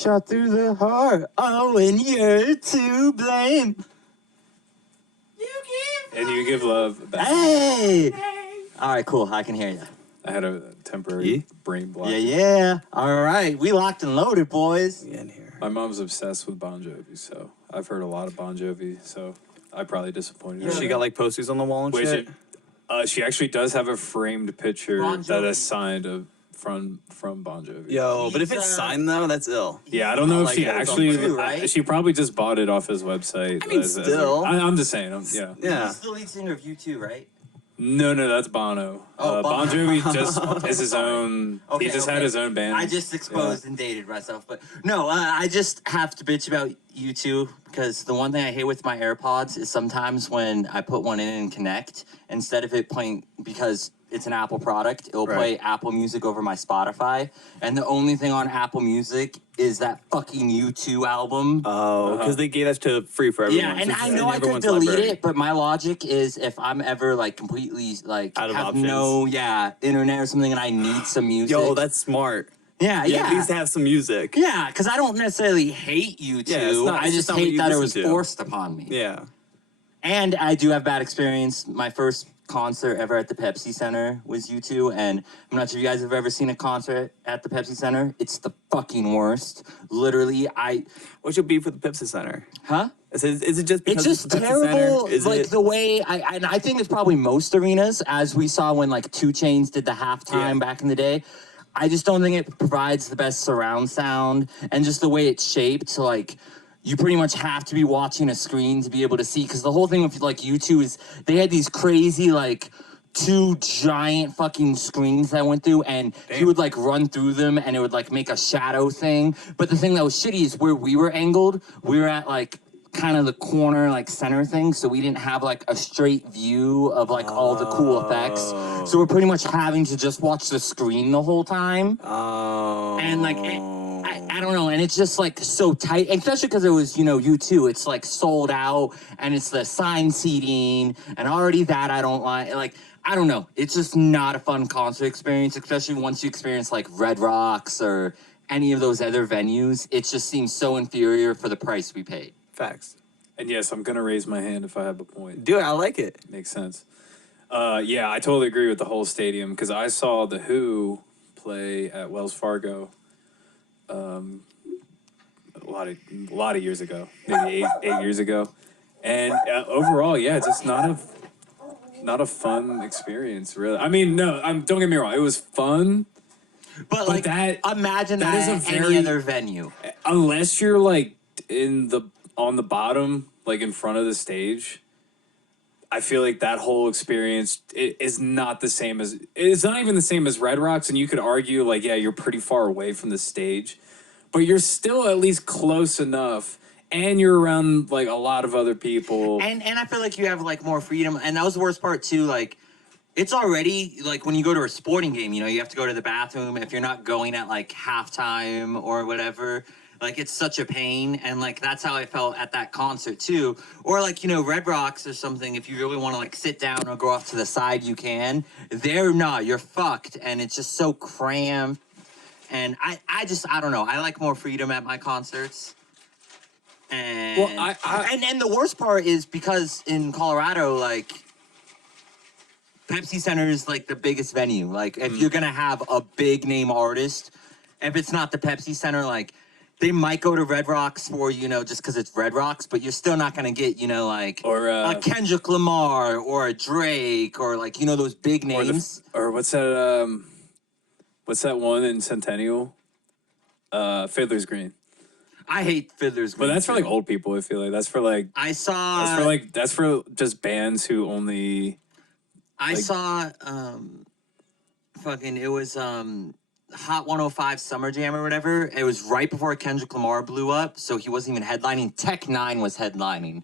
Shot through the heart. Oh, and you're to blame. And you give love back. Hey! All right, cool. I can hear you. I had a temporary brain block. Yeah. All right. We locked and loaded, boys. We in here. My mom's obsessed with Bon Jovi, so I've heard a lot of Bon Jovi, so I probably disappointed her. She got like posters on the wall and shit. She actually does have a framed picture Bon that Jovi. is signed from Bon Jovi. Yo, but if it's signed though, that's ill. Yeah, I don't know if like she that. actually. Too, right? She probably just bought it off his website. I mean, still. I'm just saying. Yeah. Yeah. He's the lead singer of U2, right? No, that's Bono. Oh, Bon Jovi just is his sorry. own. Okay, He just had his own band. I just exposed and dated myself, but no, I just have to bitch about U2 because the one thing I hate with my AirPods is sometimes when I put one in and connect, instead of it playing, because it's an Apple product, it'll play Apple Music over my Spotify, and the only thing on Apple Music is that fucking U2 album. Oh, because they gave that to free for everyone. Yeah, and so I it's know in I could everyone's delete library. it, but my logic is if I'm ever like completely like Out of have options. no internet or something and I need some music. Yo, that's smart. yeah. At least have some music. Yeah, because I don't necessarily hate U2. Yeah, it's not- I it's just just not what hate you that it listen was to. forced upon me. Yeah. And I do have bad experience. My first concert ever at the Pepsi Center was U2, and I'm not sure if you guys have ever seen a concert at the Pepsi Center. It's the fucking worst. Literally, What's your beef with the Pepsi Center? Huh? Is it just because It's just the Pepsi terrible. Center? Is like it? the way and I think it's probably most arenas, as we saw when like 2 Chainz did the halftime back in the day. I just don't think it provides the best surround sound, and just the way it's shaped. Like, you pretty much have to be watching a screen to be able to see. Because the whole thing with like U2 is they had these crazy like 2 giant fucking screens that went through, and he would like run through them, and it would like make a shadow thing. But the thing that was shitty is where we were angled. We were at like kind of the corner like center thing, so we didn't have like a straight view of like all the cool effects, so we're pretty much having to just watch the screen the whole time. And like I don't know, and it's just like so tight, especially because it was U2. It's like sold out, and it's the assigned seating, and already that I don't like I don't know, it's just not a fun concert experience, especially once you experience like Red Rocks or any of those other venues. It just seems so inferior for the price we paid. Facts. And yes, I'm gonna raise my hand if I have a point. Dude, I like it. Makes sense. Yeah, I totally agree with the whole stadium because I saw the Who play at Wells Fargo a lot of years ago, maybe eight years ago, and overall, yeah, just not a fun experience, really. I mean, no, don't get me wrong, it was fun, but like imagine that is a at very any other venue. Unless you're like on the bottom, like in front of the stage, I feel like that whole experience is not the same as, it's not even the same as Red Rocks, and you could argue like, yeah, you're pretty far away from the stage, but you're still at least close enough, and you're around like a lot of other people. And I feel like you have like more freedom, and that was the worst part too, like it's already like when you go to a sporting game, you have to go to the bathroom if you're not going at like halftime or whatever. Like, it's such a pain, and, like, that's how I felt at that concert, too. Or, like, Red Rocks or something, if you really want to, like, sit down or go off to the side, you can. There, no, you're fucked, and it's just so cramped. And I don't know. I like more freedom at my concerts. And, Well, and the worst part is because in Colorado, like, Pepsi Center is, like, the biggest venue. Like, if you're going to have a big-name artist, if it's not the Pepsi Center, like, they might go to Red Rocks for, just because it's Red Rocks, but you're still not going to get, like, a Kendrick Lamar or a Drake or, like, those big names. Or what's that one in Centennial? Fiddler's Green. I hate Fiddler's Green. But that's for, like, old people, I feel like. That's for, like... That's for just bands who only... I saw, it was, Hot 105 Summer Jam or whatever. It was right before Kendrick Lamar blew up, so he wasn't even headlining. Tech 9 was headlining,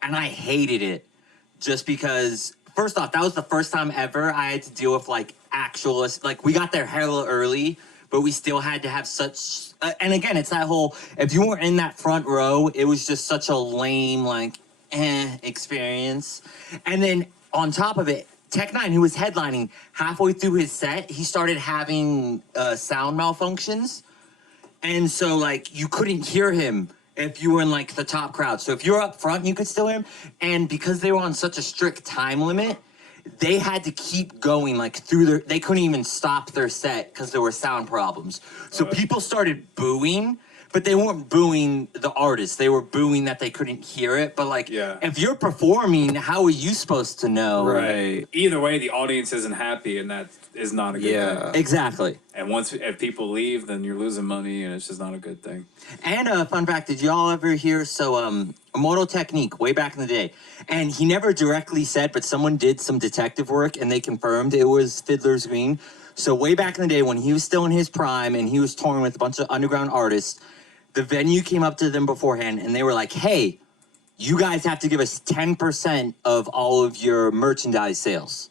and I hated it just because, first off, that was the first time ever I had to deal with like we got there hella early, but we still had to have such and again, it's that whole, if you weren't in that front row, it was just such a lame experience. And then on top of it, Tech 9, who was headlining, halfway through his set, he started having sound malfunctions. And so, like, you couldn't hear him if you were in, like, the top crowd. So if you were up front, you could still hear him. And because they were on such a strict time limit, they had to keep going, like, they couldn't even stop their set because there were sound problems. So people started booing, but they weren't booing the artist. They were booing that they couldn't hear it. But, like, if you're performing, how are you supposed to know? Right. Either way, the audience isn't happy, and that is not a good thing. Exactly. And if people leave, then you're losing money, and it's just not a good thing. And a fun fact, did y'all ever hear, Immortal Technique, way back in the day, and he never directly said, but someone did some detective work, and they confirmed it was Fiddler's Green. So way back in the day, when he was still in his prime, and he was touring with a bunch of underground artists, the venue came up to them beforehand, and they were like, hey, you guys have to give us 10% of all of your merchandise sales.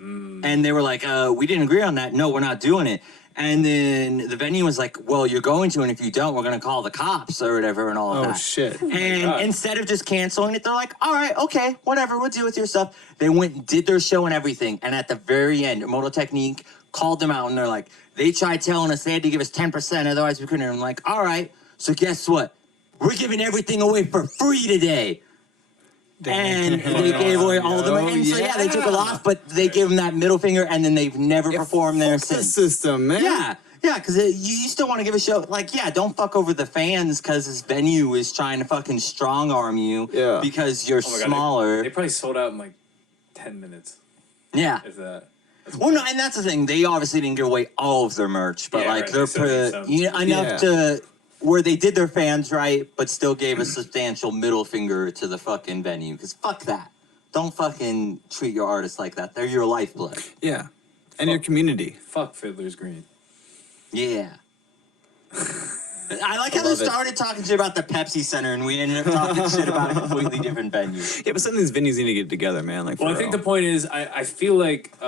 And they were like, we didn't agree on that. No, we're not doing it. And then the venue was like, well, you're going to, and if you don't, we're going to call the cops or whatever and all of that. Oh, shit. And instead of just canceling it, they're like, all right, okay, whatever, we'll deal with your stuff. They went and did their show and everything. And at the very end, Immortal Technique called them out, and they're like, they tried telling us they had to give us 10%, otherwise we couldn't. And I'm like, all right, so guess what? We're giving everything away for free today. And they gave away all of them. And so, they took a loss, but they gave them that middle finger, and then they've never performed there Fuck the since. system, man. Yeah, because you still want to give a show. Like, don't fuck over the fans because this venue is trying to fucking strong arm you because you're smaller. They probably sold out in like 10 minutes. Yeah. If that. Well, no, and that's the thing. They obviously didn't give away all of their merch, but they're enough to where they did their fans right, but still gave a substantial middle finger to the fucking venue. Because fuck that. Don't fucking treat your artists like that. They're your lifeblood. Yeah. And your community. Fuck Fiddler's Green. Yeah. I like how they started talking shit about the Pepsi Center, and we ended up talking shit about a completely different venue. Yeah, but some of these venues need to get together, man. Like, well, I think the point is, I feel like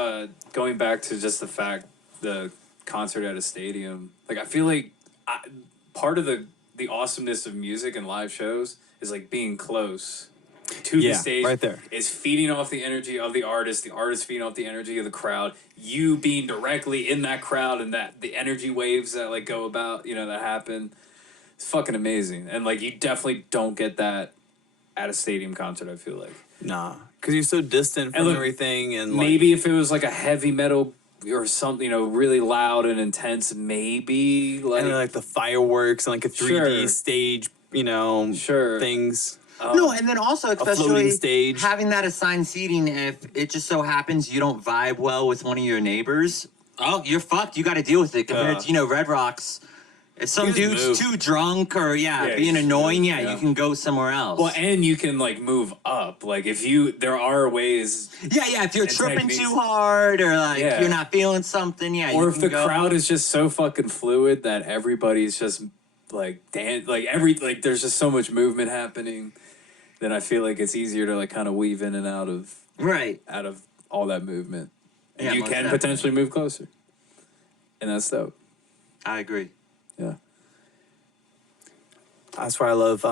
going back to just the fact the concert at a stadium, like I feel like part of the awesomeness of music and live shows is like being close to the stage. Right there. Is feeding off the energy of the artist feeding off the energy of the crowd, you being directly in that crowd, and that the energy waves that like go about, that happen. It's fucking amazing. And like you definitely don't get that at a stadium concert, I feel like. Nah. Because you're so distant from everything, and maybe if it was like a heavy metal or something, really loud and intense, maybe like, and like the fireworks and like a 3D stage, things. No, and then also, especially stage. having that assigned seating, if it just so happens you don't vibe well with one of your neighbors, oh, you're fucked. You got to deal with it. Compared to, Red Rocks, if some dude's too drunk or, being annoying, you can go somewhere else. Well, and you can, like, move up. Like, there are ways. Yeah, if you're tripping too hard or, like, you're not feeling something, or if the crowd is just so fucking fluid that everybody's just, like, there's just so much movement happening. Then I feel like it's easier to like kind of weave in and out of all that movement, and you can potentially move closer, and that's dope. I agree. Yeah, that's why I love.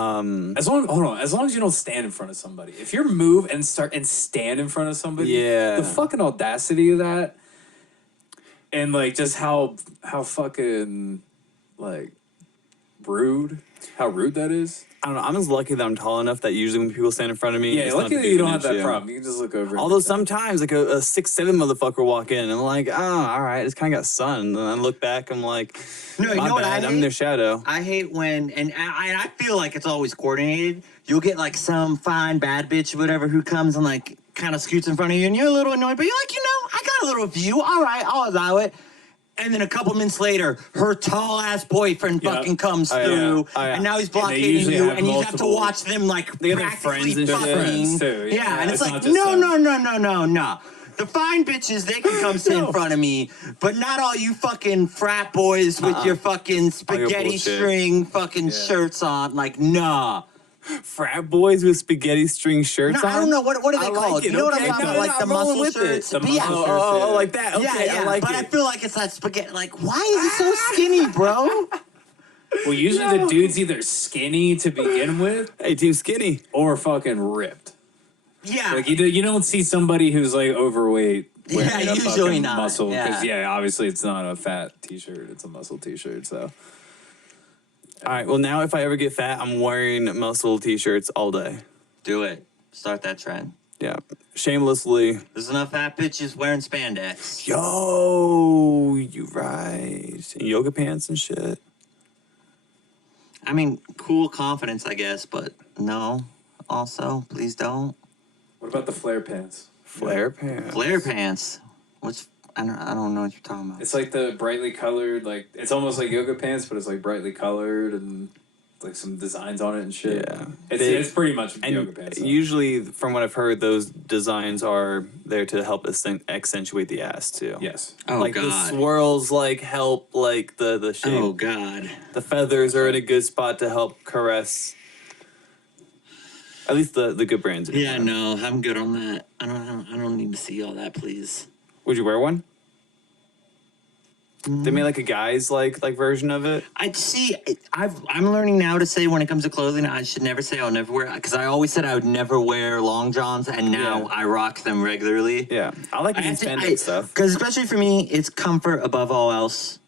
As long as you don't stand in front of somebody. If you move and stand in front of somebody, the fucking audacity of that, and like just how fucking like rude that is. I don't know. I'm just lucky that I'm tall enough that usually when people stand in front of me, lucky that you don't have that problem. You can just look over. Although sometimes like a 6'7" motherfucker walk in, and I'm like, oh, all right, it's kind of got sun. And I look back, I'm like, no, you know what I hate? I'm in their shadow. I hate when, and I feel like it's always coordinated. You'll get like some fine bad bitch or whatever who comes and like kind of scoots in front of you, and you're a little annoyed, but you're like, I got a little view. All right, I'll allow it. And then a couple minutes later, her tall-ass boyfriend fucking comes through, and now he's blockading you, and you have to watch them, like, practically fucking. Yeah, and it's like, no. The fine bitches, they can come sit in front of me, but not all you fucking frat boys with your fucking spaghetti string fucking shirts on. Like, nah. Frat boys with spaghetti string shirts on? I don't know. What are they called? You know what I'm talking about? Like the muscle shirts? Oh, like that. Okay, yeah. I like but it. I feel like it's that spaghetti. Like, why is it so skinny, bro? Well, usually the dude's either skinny to begin with. Hey, team skinny. Or fucking ripped. Yeah. Like, you don't see somebody who's, like, overweight wearing a usually fucking not. muscle. Because, obviously it's not a fat t-shirt. It's a muscle t-shirt, so. All right. Well, now if I ever get fat, I'm wearing muscle t-shirts all day. Do it. Start that trend. Yeah. Shamelessly. There's enough fat bitches wearing spandex. Yo, you right. And yoga pants and shit. I mean, cool confidence, I guess, but no. Also, please don't. What about the flare pants? Flare pants. Flare pants. Which I don't know what you're talking about. It's like the brightly colored, like it's almost like yoga pants, but it's like brightly colored and like some designs on it and shit. Yeah. It's pretty much And yoga pants. Though. usually, from what I've heard, those designs are there to help accentuate the ass too. Yes. Oh, like God. the swirls, like help, like the shape. Oh, God. The feathers are in a good spot to help caress. At least the good brands. Anymore. Yeah, no, I'm good on that. I don't need to see all that, please. Would you wear one? They made like a guy's like version of it. I'm learning now to say when it comes to clothing, I should never say I'll never wear, because I always said I would never wear long johns, and now Yeah. I rock them regularly. Yeah, I like using spandex stuff. Because especially for me, it's comfort above all else.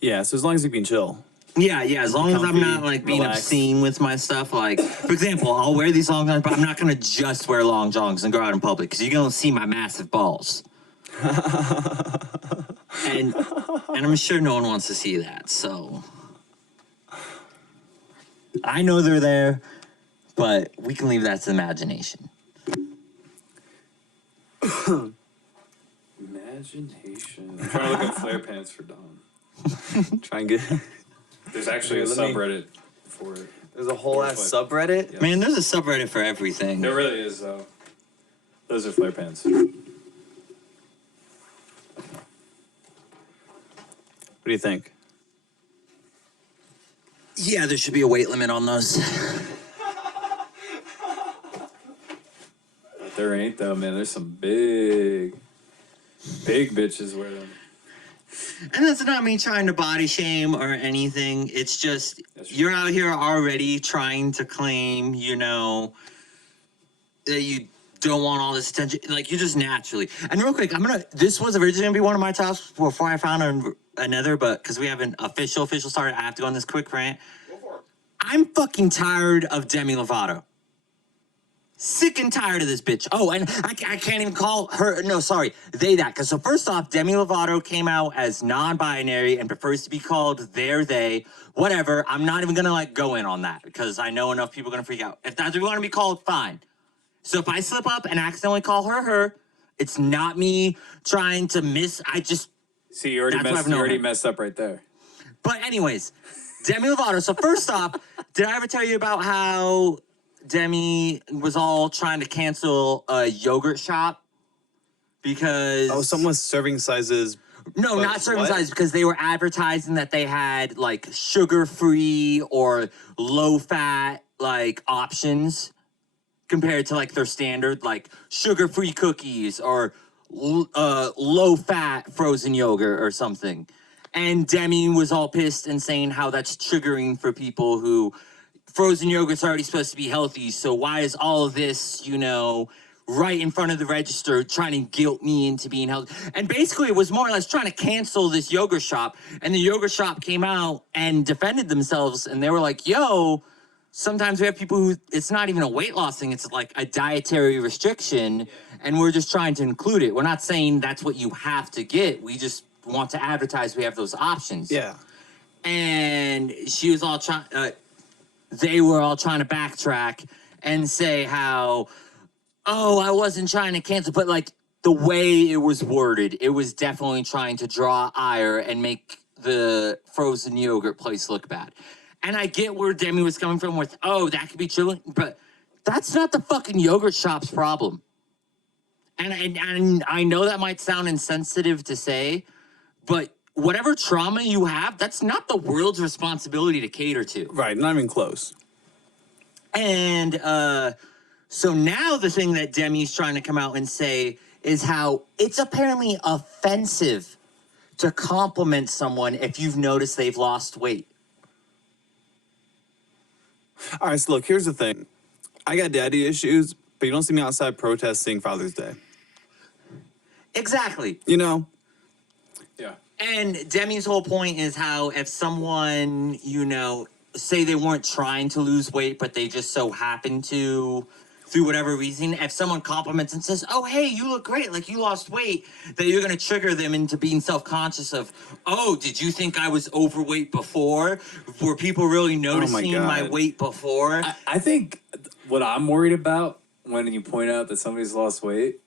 Yeah, so as long as you can chill. Yeah, as long as I'm Comfy, not like being relax. obscene with my stuff. Like, for example, I'll wear these long johns, but I'm not gonna just wear long johns and go out in public, because you're gonna see my massive balls. and I'm sure no one wants to see that. So I know they're there, but we can leave that to imagination. Imagination. I'm trying to look at flare pants for Dom. Try and get. There's actually a Let me- subreddit for it. There's a whole ass Flare- subreddit. Yeah. Man, there's a subreddit for everything. There really is, though. Those are flare pants. What do you think? Yeah, there should be a weight limit on those. But there ain't, though, man. There's some big bitches wear them. And that's not me trying to body shame or anything. It's just That's you're out here already trying to claim, that you don't want all this attention. Like, you just naturally. And real quick, this was originally going to be one of my tops before I found another, but because we have an official start, I have to go on this quick rant. Go for it. I'm fucking tired of Demi Lovato. Sick and tired of this bitch. Oh, and I can't even call her. No, sorry. They that. Because so first off, Demi Lovato came out as non-binary and prefers to be called they. Whatever. I'm not even going to go in on that because I know enough people are going to freak out. If that's what you want to be called, fine. So if I slip up and accidentally call her, it's not me trying to See, you already messed up right there. But anyways, Demi Lovato. So first off, did I ever tell you about how Demi was all trying to cancel a yogurt shop because Someone's serving sizes. no, but not serving what? size, because they were advertising that they had sugar-free or low-fat options compared to their standard sugar-free cookies or low-fat frozen yogurt or something. And Demi was all pissed and saying how that's triggering for people who frozen yogurt's already supposed to be healthy, so why is all of this, right in front of the register trying to guilt me into being healthy? And basically it was more or less trying to cancel this yogurt shop, and the yogurt shop came out and defended themselves, and they were like, yo, sometimes we have people who, it's not even a weight loss thing, it's a dietary restriction, and we're just trying to include it. We're not saying that's what you have to get, we just want to advertise we have those options. Yeah. And she was all they were all trying to backtrack and say how, I wasn't trying to cancel, but the way it was worded, it was definitely trying to draw ire and make the frozen yogurt place look bad. And I get where Demi was coming from with, that could be true, but that's not the fucking yogurt shop's problem. And I know that might sound insensitive to say, but whatever trauma you have, that's not the world's responsibility to cater to. Right, not even close. And so now the thing that Demi's trying to come out and say is how it's apparently offensive to compliment someone if you've noticed they've lost weight. All right, so look, here's the thing. I got daddy issues, but you don't see me outside protesting Father's Day. Exactly. You know? Yeah. And Demi's whole point is how if someone, you know, say they weren't trying to lose weight, but they just so happen to, through whatever reason, if someone compliments and says, oh, hey, you look great, like you lost weight, that you're going to trigger them into being self-conscious of, oh, did you think I was overweight before? Were people really noticing my weight before? I think what I'm worried about when you point out that somebody's lost weight,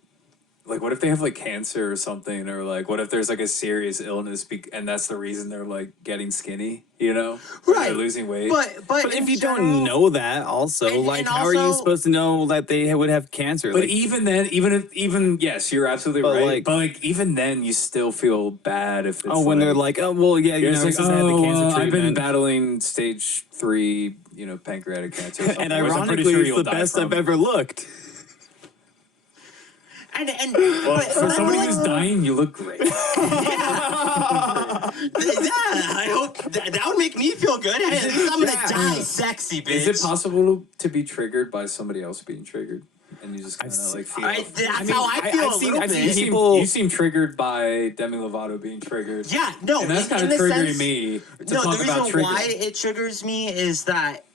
like, what if they have, like, cancer or something? Or, like, what if there's, like, a serious illness and that's the reason they're, like, getting skinny, you know? Or Right. they're losing weight. But if you don't know that also, and how are you also- supposed to know that they would have cancer? But Like, even then, yes, you're absolutely But, right. like- But, like, even then, you still feel bad if it's when they're like, oh, well, yeah, you it's know, like, since I had the cancer I've been treatment. battling stage 3, you know, pancreatic cancer or something, And which I'm pretty ironically, sure it's you'll the die best from. I've ever looked. Well, for somebody who's dying, you look great. I hope that would make me feel good. Hey, at least I'm gonna die sexy, bitch. Is it possible to be triggered by somebody else being triggered? And you just kind of like feel. That's how I feel a little bit. You seem triggered by Demi Lovato being triggered. Yeah, no, and that's kind of triggering me to talk the about reason triggering. why it triggers me is that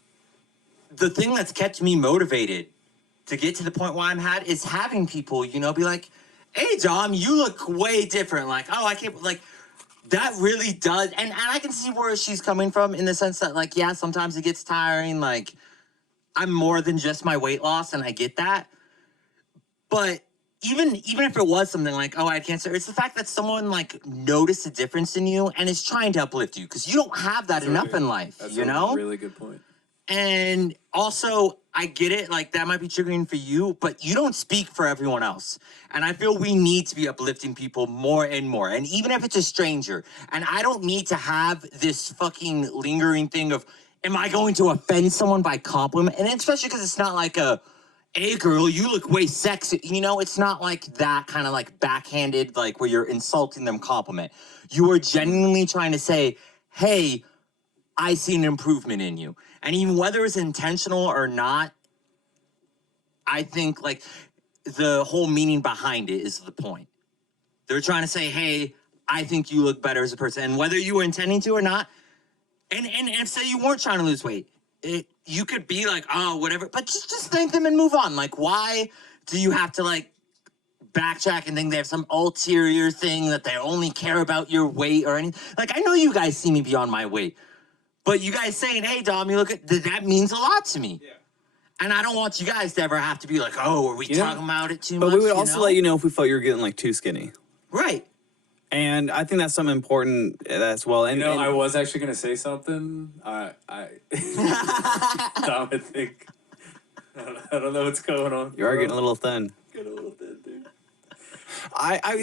the thing that's kept me motivated to get to the point where I'm at is having people, you know, be like, hey, Dom, you look way different. Like, oh, I can't, like, that really does. And I can see where she's coming from in the sense that, like, yeah, sometimes it gets tiring. Like, I'm more than just my weight loss, and I get that. But even if it was something like, oh, I had cancer, it's the fact that someone, like, noticed a difference in you and is trying to uplift you because you don't have that enough in life, you know? That's a really good point. And also, I get it, like, that might be triggering for you, but you don't speak for everyone else. And I feel we need to be uplifting people more and more. And even if it's a stranger, and I don't need to have this fucking lingering thing of, am I going to offend someone by compliment? And especially because it's not like a, hey, girl, you look way sexy. You know, it's not like that kind of like backhanded, like where you're insulting them compliment. You are genuinely trying to say, hey, I see an improvement in you. And even whether it's intentional or not, I think like the whole meaning behind it is the point. They're trying to say, hey, I think you look better as a person. And whether you were intending to or not, and say you weren't trying to lose weight, you could be like, oh, whatever, but just thank them and move on. Like, why do you have to like backtrack and think they have some ulterior thing that they only care about your weight or anything? Like, I know you guys see me beyond my weight. But you guys saying, hey, Dom, you look at that means a lot to me. Yeah. And I don't want you guys to ever have to be like, oh, are we talking about it too much? But we would also let you know if we felt you were getting like too skinny. Right. And I think that's something important as well. And, I was actually going to say something. Dom, I think. I don't know what's going on. You are getting a little thin. Getting a little thin, dude.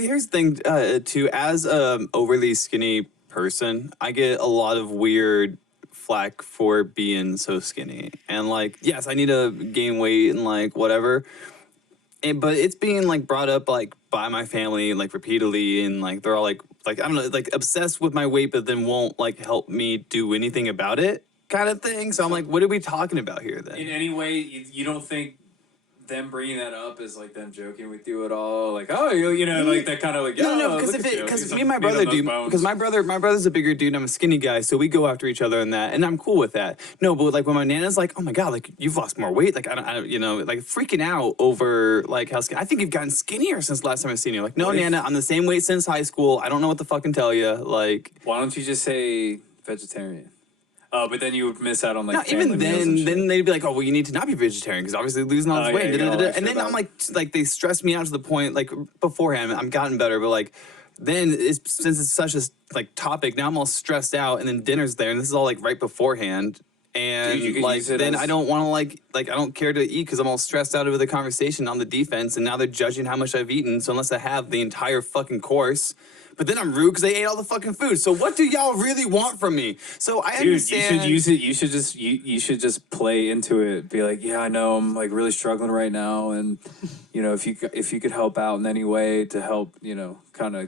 Here's the thing, too. As an overly skinny person, I get a lot of weird flack for being so skinny. And, like, yes, I need to gain weight and, like, whatever. But it's being, like, brought up, like, by my family, like, repeatedly. And, like, they're all, like, I don't know, like, obsessed with my weight, but then won't, like, help me do anything about it kind of thing. So I'm like, what are we talking about here, then? In any way, you don't think them bringing that up is like them joking with you at all? Like, oh, you know, like that kind of like, No, because me and my brother do, because my brother's a bigger dude and I'm a skinny guy, so we go after each other in that, and I'm cool with that. No, but like when my nana's like, oh my God, like you've lost more weight, like I don't you know, like freaking out over like how skinny. I think you've gotten skinnier since last time I've seen you. Like, no, Nana, I'm the same weight since high school. I don't know what to fucking tell you. Like, why don't you just say vegetarian? But then you would miss out on like. No, even then they'd be like, "Oh, well, you need to not be vegetarian because obviously losing all this weight." And then I'm like they stress me out to the point like beforehand. I'm gotten better, but like then since it's such a like topic, now I'm all stressed out, and then dinner's there, and this is all like right beforehand, and dude, like then I don't want to like I don't care to eat because I'm all stressed out over the conversation on the defense, and now they're judging how much I've eaten. So unless I have the entire fucking course. But then I'm rude because they ate all the fucking food. So what do y'all really want from me? So I understand. You should use it. You should just play into it. Be like, yeah, I know I'm like really struggling right now, and you know if you could help out in any way to help, you know, kind of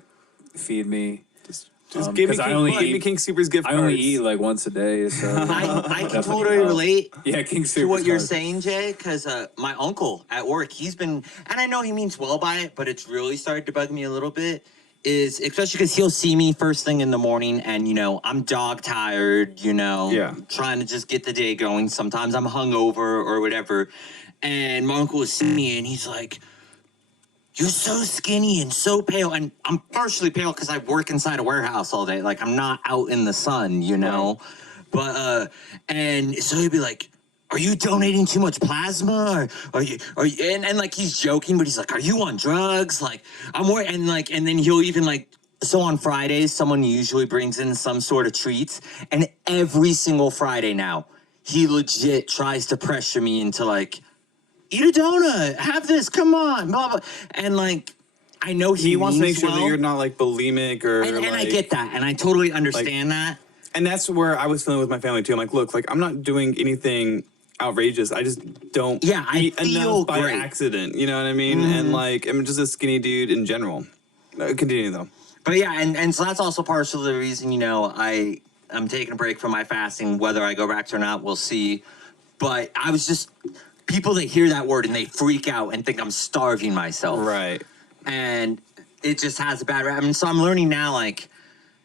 feed me. Just give me King Super's gift cards. I only eat like once a day, so I can totally relate. Yeah, King Super's to what you're saying, Jay, because my uncle at work, he's been, and I know he means well by it, but it's really started to bug me a little bit. is, especially because he'll see me first thing in the morning and, you know, I'm dog tired, you know, trying to just get the day going. Sometimes I'm hungover or whatever. And my uncle will see me and he's like, you're so skinny and so pale. And I'm partially pale because I work inside a warehouse all day. Like, I'm not out in the sun, you know? But, and so he'd be like, are you donating too much plasma? Or are you, and like, he's joking, but he's like, are you on drugs? Like, I'm worried. And like, and then he'll even like, so on Fridays, someone usually brings in some sort of treats. And every single Friday now, he legit tries to pressure me into like, eat a donut, have this, come on, blah, blah. And like, I know he wants to make sure well, that you're not like bulimic or and like, I get that. And I totally understand that. And that's where I was feeling with my family too. I'm like, look, like I'm not doing anything outrageous. I just don't eat enough by accident. You know what I mean? And like, I'm just a skinny dude in general. Continue though. But yeah, and so that's also partially the reason, you know, I'm taking a break from my fasting. Whether I go back to or not, we'll see. But I was just, people that hear that word and they freak out and think I'm starving myself. Right. And it just has a bad rap. I mean, so I'm learning now, like,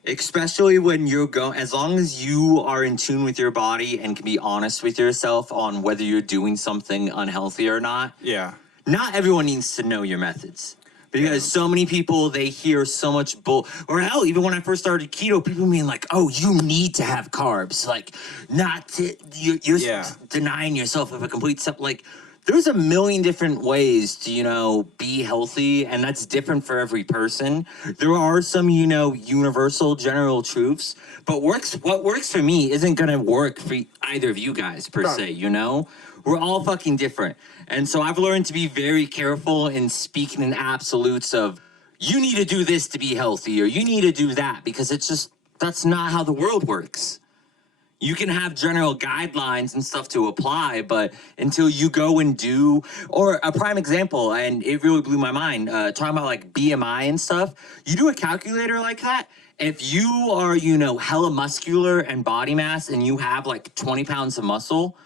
especially when you're going, as long as you are in tune with your body and can be honest with yourself on whether you're doing something unhealthy or not. Yeah. Not everyone needs to know your methods. Because so many people, they hear so much or hell, even when I first started keto, people being like, oh, you need to have carbs. Like, not to, you're denying yourself of a complete stuff. Like, there's a million different ways to, you know, be healthy, and that's different for every person. There are some, you know, universal general truths, but what works for me isn't going to work for either of you guys, per se, you know? We're all fucking different. And so I've learned to be very careful in speaking in absolutes of, you need to do this to be healthy, or you need to do that, because it's just, that's not how the world works. You can have general guidelines and stuff to apply, but until you go and do, or a prime example, and it really blew my mind, talking about like BMI and stuff, you do a calculator like that, if you are, you know, hella muscular and body mass and you have like 20 pounds of muscle,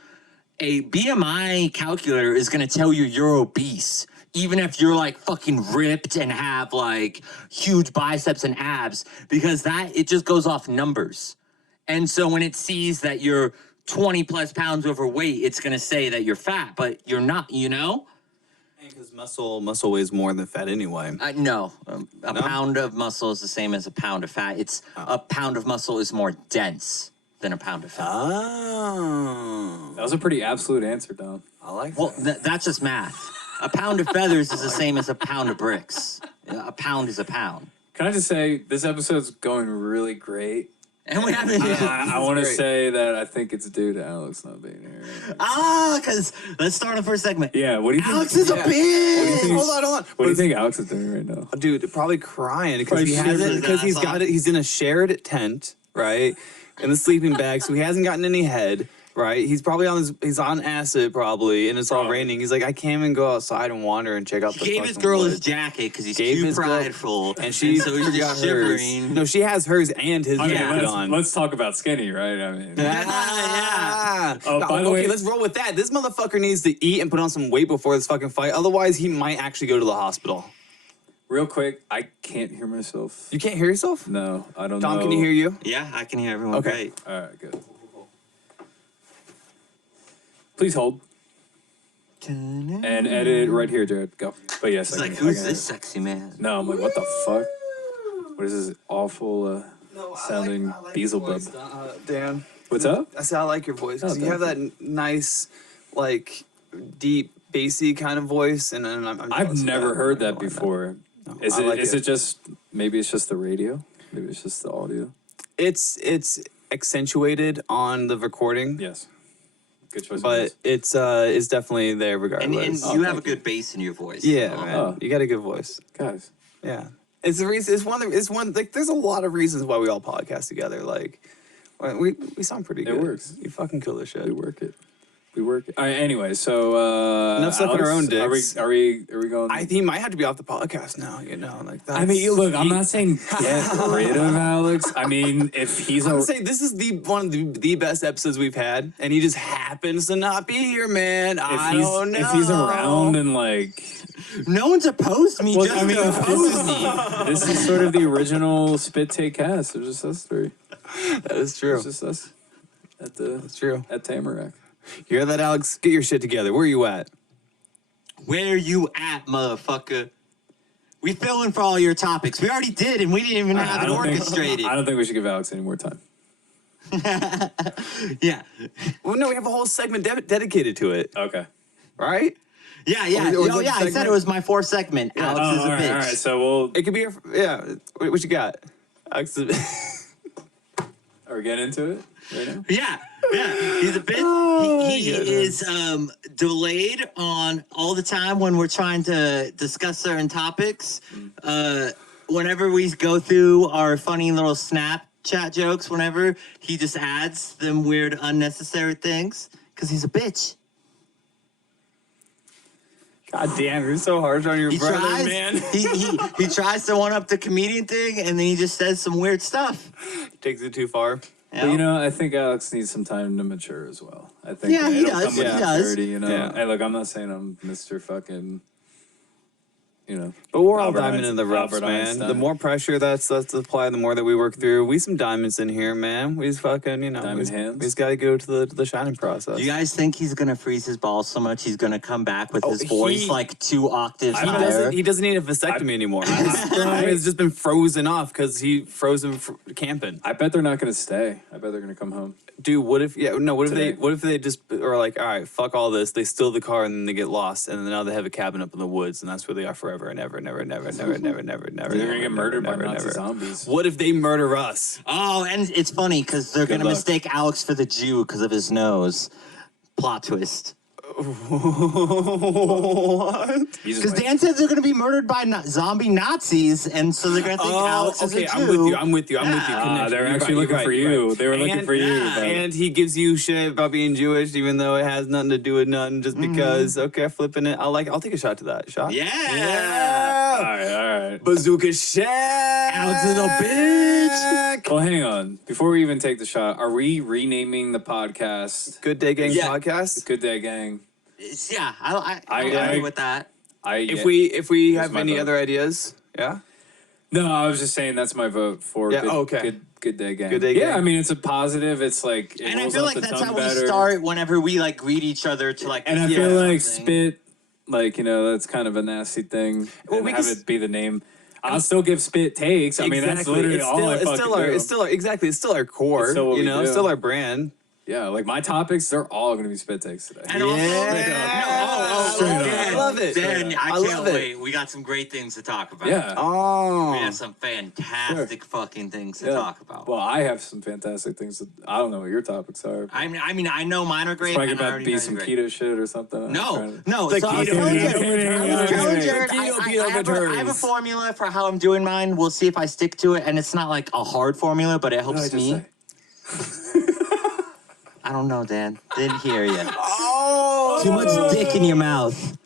a BMI calculator is going to tell you you're obese, even if you're like fucking ripped and have like huge biceps and abs, because it just goes off numbers. And so when it sees that you're 20 plus pounds overweight, it's going to say that you're fat, but you're not, you know? Because muscle weighs more than fat anyway. No, a pound of muscle is the same as a pound of fat. It's a pound of muscle is more dense than a pound of fat. Oh. That was a pretty absolute answer, Dom. I like that. Well, that's just math. A pound of feathers is the same as a pound of bricks. A pound is a pound. Can I just say, this episode's going really great. And we haven't. I want to say that I think it's due to Alex not being here. Because let's start the first segment. Yeah, what do you think? Alex is a bitch. Hold on. What do you think Alex is doing right now? Dude, probably crying because he hasn't, because he's got it. He's in a shared tent, right? In the sleeping bag, so he hasn't gotten any head, right? He's probably he's on acid probably, and it's all raining. He's like, I can't even go outside and wander and check out the He gave his girl his jacket because he's too prideful. And she's so he's just shivering. No, she has hers and his jacket on. Let's talk about skinny, right? I mean, Yeah. Oh, by the way, let's roll with that. This motherfucker needs to eat and put on some weight before this fucking fight. Otherwise, he might actually go to the hospital. real quick, I can't hear myself. You can't hear yourself? No, I don't know. Tom, can you hear you? Yeah, I can hear everyone. Okay. Great. All right, good. Please hold. And edit right here, Jared. Go. But yes, It's like, who's this sexy man? No, I'm like, what the fuck? What is this awful sounding Beelzebub? Dan. What's up? I said I like your voice because you have that nice, like, deep, bassy kind of voice, and I'm I've never heard that before. No, Is I like it just maybe it's just the radio? Maybe it's just the audio. It's accentuated on the recording. Yes. Good choice. But it's definitely there regardless. And you have a good bass in your voice. Yeah, so. man. You got a good voice. Guys. Yeah. It's the reason. It's one. Like, there's a lot of reasons why we all podcast together. Like, we sound pretty good. It works. You fucking kill this shit. We work it. We work. All right, anyway, so enough stuff on our own dicks. Are we going? I think he might have to be off the podcast now. You know, like that. I mean, look, I'm not saying get rid of Alex. I mean, if he's I'm saying this is one of the best episodes we've had, and he just happens to not be here, man. I don't know if he's around and like. No one's opposed me. Well, Just I mean, oppose me. this is sort of the original Spit Take cast. It's just us three. That is true. It's just us That's true. at Tamarack. You hear that, Alex? Get your shit together. Where are you at? Where you at, motherfucker? We filling for all your topics. We already did, and we didn't even have it orchestrated. I don't think we should give Alex any more time. Yeah. Well, no, we have a whole segment dedicated to it. Okay. Right? Yeah, yeah. Or Oh, yeah, I said it was my fourth segment. Alex is a bitch. All right, so we'll... It could be what you got? Alex is Are we getting into it right now? Yeah, yeah. He's a bitch. He is delayed on all the time when we're trying to discuss certain topics. Whenever we go through our funny little Snapchat jokes, whenever he just adds them weird, unnecessary things, because he's a bitch. God damn, you're so harsh on your He brother, tries, man. he tries to one up the comedian thing, and then he just says some weird stuff. Takes it too far. But, you know, I think Alex needs some time to mature as well. I think Yeah, he it'll does. come with He does. maturity, you know. Yeah. Hey, look, I'm not saying I'm Mr. fucking, you know. But we're all Albert diamond in the Einstein- roughs, Albert man. Einstein. The more pressure that's applied, the more that we work through. We some diamonds in here, man. We just fucking, you know, Diamond hands? we just got to go to the shining process. Do you guys think he's gonna freeze his balls so much he's gonna come back with his voice he- like 2 octaves He higher? doesn't need a vasectomy anymore. It's just been frozen off because he frozen camping. I bet they're not going to stay. I bet they're going to come home. Dude, what if Today. what if they just are like, all right, fuck all this, they steal the car and then they get lost and then now they have a cabin up in the woods and that's where they are forever and ever and never and never and never and never and never and never. They're going to get murdered by never, Nazi never. zombies. What if they murder us? Oh, and it's funny because they're gonna luck. mistake Alex for the Jew because of his nose. Plot twist. What? Because Dan said they're gonna be murdered by zombie Nazis, and so they're gonna think Alex is a Jew. I'm with you. Connection. They're You're actually right, looking for you're you. right. They were looking for you. yeah, but- And he gives you shit about being Jewish, even though it has nothing to do with nothing, just because. Okay, flipping it. I'll take a shot to that. Shot. Yeah. All right. Bazooka Shack. Alex is a bitch. Well, hang on. Before we even take the shot, are we renaming the podcast Good Day Gang Yeah. podcast. Good Day Gang? Yeah, I agree with that. If we have my any vote. other ideas, yeah. No, I was just saying that's my vote for Yeah, good, okay. good Day Gang. Good Day Yeah, Gang. I mean, it's a positive. It's like, it And I rolls feel off like the that's tongue how we better. start whenever we like greet each other to like. And I yeah, feel like something. Spit, like, you know, that's kind of a nasty thing. Well, and we have can it be the name. I'll still give Spit takes. I mean, that's literally all I fucking do. It's still our core. It's still what you we know, do. it's still our brand. Yeah, like my topics, they're all going to be Spit takes today. And also, Straight up. Dan, I love it. Dan, I love can't it. wait. We got some great things to talk about. Yeah. Oh, We have some fantastic fucking things to Yeah. talk about. Well, I have some fantastic things. I don't know what your topics are. I mean, I know mine are great. Probably and I about already to know be some they're keto shit or something. No. The So I was keto telling keto Jared, I have a formula for how I'm doing mine. We'll see if I stick to it. And it's not like a hard formula, but it helps me. I don't know, Dan. Didn't hear you. Oh, Too much dick in your mouth.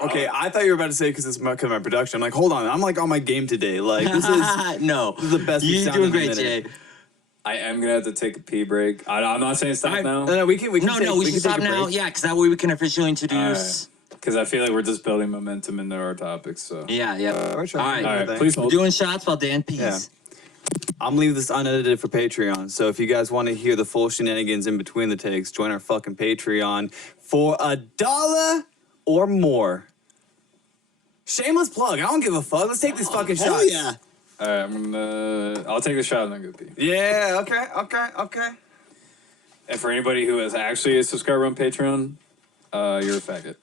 Okay, I thought you were about to say because it's my production. I'm like, hold on, I'm like on my game today. Like this is No. the best we You're sound doing in a great, minute. Jay. I am gonna have to take a pee break. I'm not saying stop now. No, we can. We take, should can stop take a now. break. Yeah, because that way we can officially introduce. Because I feel like we're just building momentum into our topics. So Yeah. We're All trying. right. all right, please We're hold. doing shots while Dan pees. Yeah. I'm leaving this unedited for Patreon. So if you guys want to hear the full shenanigans in between the takes, join our fucking Patreon for $1 or more. Shameless plug. I don't give a fuck. Let's take these fucking Hell shots. yeah. All right, I'll take the shot and then go pee. Yeah. Okay. And for anybody who is actually a subscriber on Patreon, you're a faggot.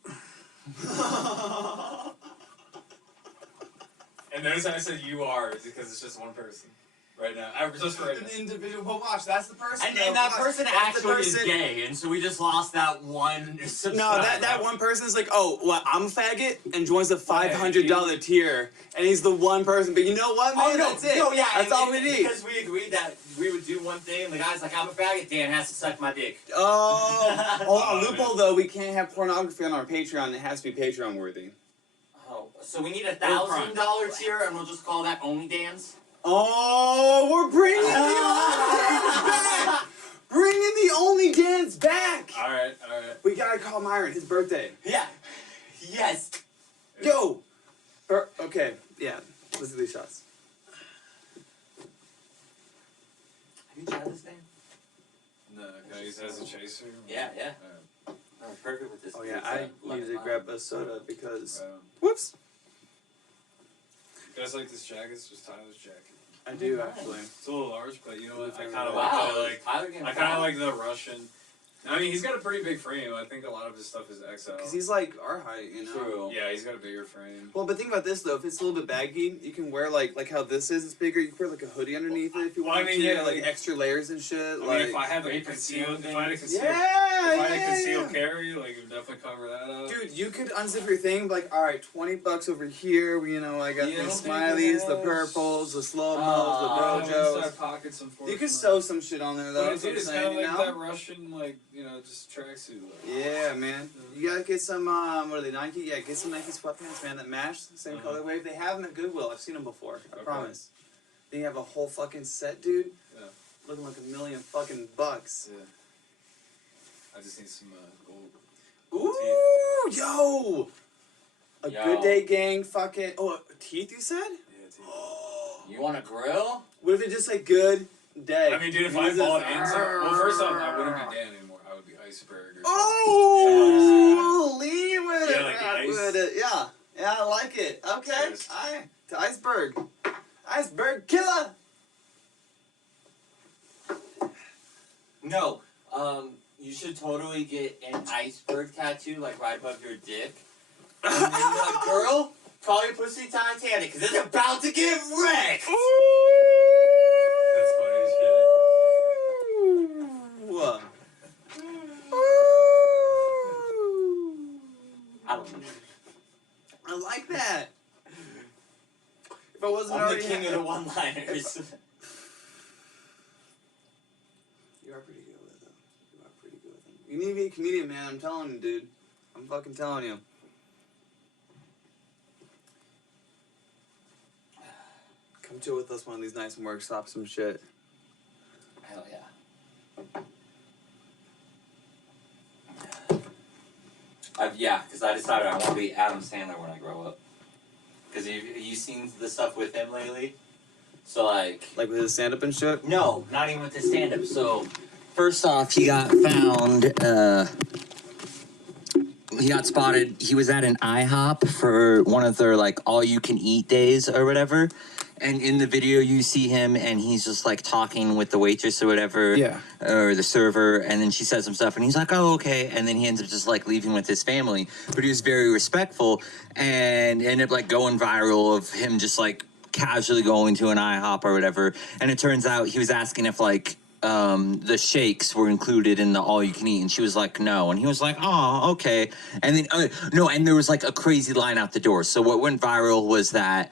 And notice I said you are because it's just one person. right now. Just right now. An individual, but watch, that's the person. And though. that Watch, person that's the actually is person- gay, and so we just lost that one No, subscriber. that one person is like, oh, well, I'm a faggot, and joins the $500 tier, and he's the one person. But you know what, man? Oh, no, That's it. no, yeah, That's and all we need. Because we agreed that we would do one thing, and the guy's like, I'm a faggot, Dan has to suck my dick. Oh, loophole though. We can't have pornography on our Patreon. It has to be Patreon worthy. Oh, so we need $1,000 tier, and we'll just call that Only Dan's? Oh, we're bringing the OnlyDance back! Bringing the OnlyDance back! All right. We gotta call Myron, his birthday. Yeah. Yes. Yo! Okay, yeah. Let's do these shots. Have you tried this thing? No, can I use it as a chaser? Yeah. All Oh, perfect with this. Oh yeah, It's, I lemon needed to lime. grab a soda because... right. Whoops! You guys like this jacket? It's just Tyler's jacket. I do, actually. It's a little large, but you know what? I kind of Wow. like Tyler getting I kind of like the Russian. I mean, he's got a pretty big frame. I think a lot of his stuff is XL. Because he's like our height, you know? True. Yeah, he's got a bigger frame. Well, but think about this though. If it's a little bit baggy, you can wear like how this is. It's bigger. You can wear like a hoodie underneath it if you Well, I want mean, to. yeah, like like- extra layers and shit. I mean, like if I had like a Great for concealed, sealing if I had a things. concealed, yeah, if I had a yeah, concealed yeah. carry, like it would definitely cover that up. Dude, you could unzip your thing, be like, all right, $20 over here. You know, I got You the don't think smileys, it the was? purples, the slow mos, Oh, the brojos. Inside pockets, unfortunately. You could sew some shit on there though. But That's what I'm it's kind saying, of you like know? that Russian, like just tracksuit look. Yeah, man. You gotta get some, what are they, Nike? Yeah, get some Nike sweatpants, man, that match the same colorway. They have them at Goodwill. I've seen them before. I promise. They have a whole fucking set, dude. Yeah. Looking like $1,000,000 fucking bucks. Yeah. I just need some gold. Ooh, yo! A Yo. good day gang fucking... Oh, teeth you said? Yeah, teeth. You want a grill? What if it just said good day? I mean, dude, if I Jesus. bought into, well, first off, I wouldn't be Dan anymore. I would be Iceberg. Or Oh, lean with Yeah, it, like the rap ice. with it. Yeah, I like it. Okay, Cheers. alright. To Iceberg. Iceberg killer! No. You should totally get an iceberg tattoo, like right above your dick. And then you're like, girl, call your pussy Titanic, because it's about to get wrecked! That's funny as shit. Ooh. I don't know. I like that. If I wasn't I'm the already king of the one-liners. You are pretty good with them. You are pretty good with them. You need to be a comedian, man. I'm telling you, dude. I'm fucking telling you. Come chill with us one of these nights and workshop some shit. Hell yeah. Yeah, because I decided I want to be Adam Sandler when I grow up. Because you seen the stuff with him lately? So like Like with his stand-up and shit? no, not even with the stand-up. So first off, he got found. He got spotted. He was at an IHOP for one of their like all-you-can-eat days or whatever. And in the video, you see him, and he's just like talking with the waitress or whatever, Yeah. or the server. And then she says some stuff, and he's like, "Oh, okay." And then he ends up just like leaving with his family. But he was very respectful, and ended up like going viral of him just like casually going to an IHOP or whatever. And it turns out he was asking if like the shakes were included in the all-you-can-eat, and she was like, "No." And he was like, "Oh, okay." And then no, and there was like a crazy line out the door. So what went viral was that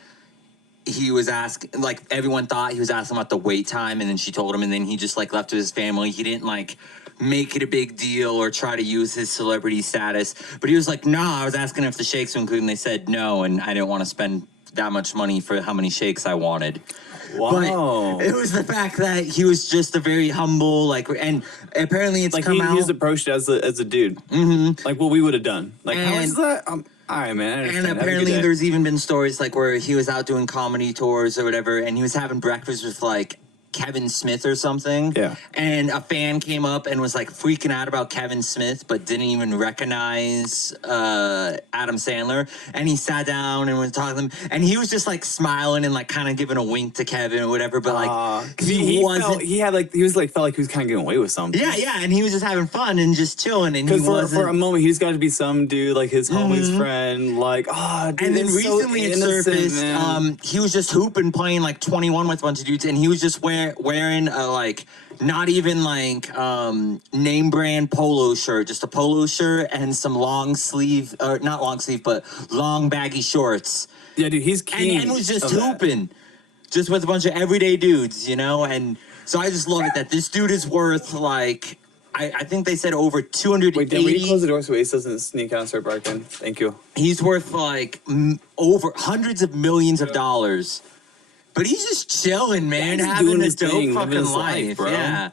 he was asking, like, everyone thought he was asking about the wait time, and then she told him, and then he just like left with his family. He didn't like make it a big deal or try to use his celebrity status, but he was like, "Nah, I was asking if the shakes were included," and they said no, and I didn't want to spend that much money for how many shakes I wanted. Wow. But it was the fact that he was just a very humble, like, and apparently it's Like come out. he's approached as a dude. Mhm. Like what we would have done. Like how much And- is that? All right, man. I And understand. Have a good apparently day. there's even been stories like where he was out doing comedy tours or whatever, and he was having breakfast with like Kevin Smith or something. Yeah. And a fan came up and was like freaking out about Kevin Smith, but didn't even recognize Adam Sandler. And he sat down and was talking to him, and he was just like smiling and like kind of giving a wink to Kevin or whatever. But like he wasn't. Felt like he was kind of getting away with something. Yeah, and he was just having fun and just chilling. And he wasn't. For a moment, he just got to be some dude, like his homie's friend, like, dude, and then recently it surfaced, man. he was just hooping, playing like 21 with a bunch of dudes, and he was just wearing a like not even like name brand polo shirt, just a polo shirt and some long sleeve, or not long sleeve, but long baggy shorts. Yeah, dude, he's king. And was just hooping, just with a bunch of everyday dudes, you know. And so I just love it that this dude is worth like. I think they said over 280. Wait, Dan, will you close the door so Ace doesn't sneak out and start barking? Thank you. He's worth like over hundreds of millions of dollars. But he's just chilling, man, Yeah, he's having doing a his dope thing, fucking living his life. life, bro. Yeah.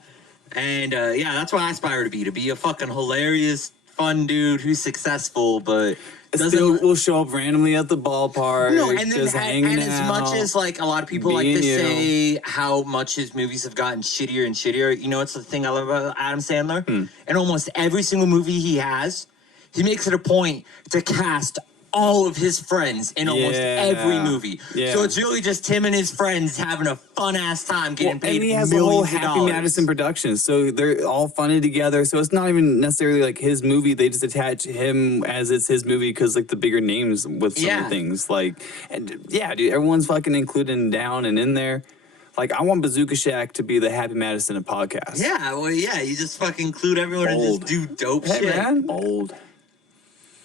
And yeah, that's what I aspire to be a fucking hilarious, fun dude who's successful, but Still will show up randomly at the ballpark. No, and then just hanging as out. much as like a lot of people like to say how much his movies have gotten shittier and shittier, you know, it's the thing I love about Adam Sandler. In almost every single movie he has, he makes it a point to cast all of his friends in almost every movie. Yeah. So it's really just him and his friends having a fun ass time getting paid and he has millions a whole of Happy dollars. Madison production, so they're all funded together. So it's not even necessarily like his movie. They just attach him as it's his movie because like the bigger names with some of the things. Like, and yeah, dude, everyone's fucking included and down and in there. Like, I want Bazooka Shack to be the Happy Madison of podcasts. Yeah, well, yeah, you just fucking include everyone and just do dope Hey, shit. man. Bold.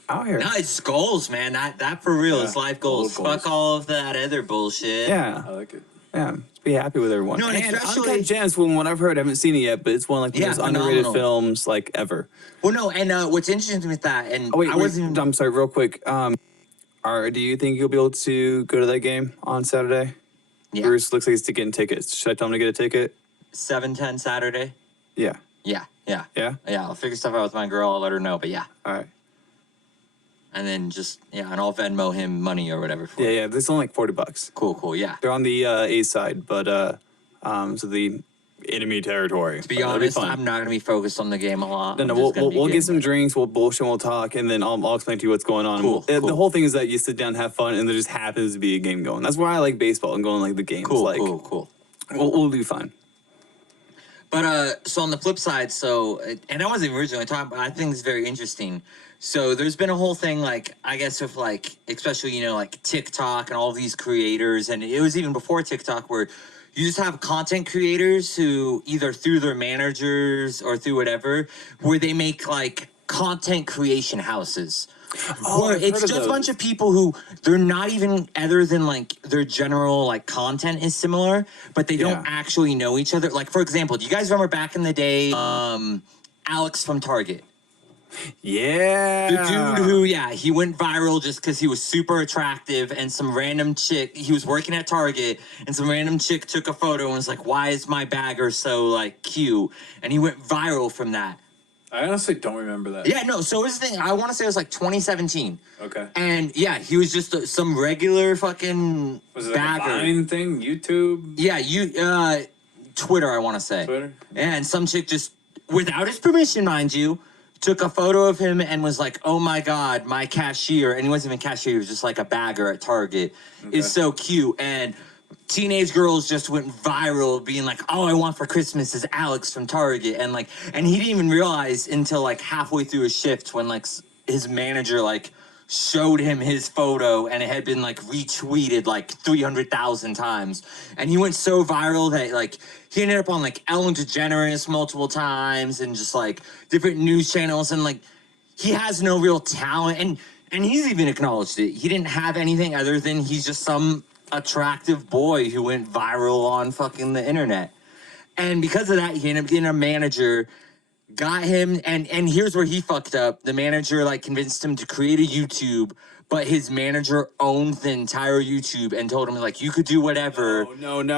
Out here. No, it's goals, man. That for real. It's life goals. Goals. Fuck all of that other bullshit. Yeah. I like it. Yeah. Just be happy with everyone. No, and and especially- Uncut Gems, from what I've heard, I haven't seen it yet, but it's one of like the most underrated phenomenal. films like ever. Well, no, and what's interesting with that, and Oh wait, I wasn't even. I'm sorry, real quick. Do you think you'll be able to go to that game on Saturday? Yeah. Bruce looks like he's getting tickets. Should I tell him to get a ticket? 7:10 Saturday. Yeah. Yeah. Yeah? I'll figure stuff out with my girl. I'll let her know. But yeah, All right. and then just and I'll Venmo him money or whatever. For it. Yeah. This is only like $40. Cool. Yeah. They're on the A side, but so the enemy territory. To be honest, I'm not gonna be focused on the game a lot. No, we'll get some drinks, we'll bullshit, we'll talk, and then I'll explain to you what's going on. Cool. The whole thing is that you sit down, have fun, and there just happens to be a game going. That's why I like baseball and going like the games. Cool. We'll do fine. But so on the flip side, and I wasn't originally talking, but I think it's very interesting. So there's been a whole thing, like, I guess with like, especially, like TikTok and all these creators, and it was even before TikTok where you just have content creators who either through their managers or through whatever, where they make like content creation houses. Where it's just a bunch of people who they're not even other than like their general like content is similar, but they don't actually know each other. Like, for example, do you guys remember back in the day, Alex from Target? Yeah. The dude who, he went viral just because he was super attractive and some random chick, he was working at Target and some random chick took a photo and was like, why is my bagger so like cute? And he went viral from that. I honestly don't remember that. Yeah, no, so here's the thing. I want to say it was like 2017. Okay. And yeah, he was just some regular fucking Was it like bagger. a Vine thing? YouTube? Yeah, Twitter, I want to say. Twitter? And some chick just, without his permission, mind you, took a photo of him and was like, oh my God, my cashier, and he wasn't even cashier, he was just like a bagger at Target, is so cute. And teenage girls just went viral being like, all I want for Christmas is Alex from Target. And like, and he didn't even realize until like halfway through his shift when like his manager like showed him his photo and it had been like retweeted like 300,000 times. And he went so viral that like he ended up on like Ellen DeGeneres multiple times and just like different news channels. And like, he has no real talent. And he's even acknowledged it. He didn't have anything other than he's just some attractive boy who went viral on fucking the internet. And because of that, he ended up getting a manager, got him, and here's where he fucked up. The manager like convinced him to create a YouTube, but his manager owned the entire YouTube and told him like, you could do whatever. No. And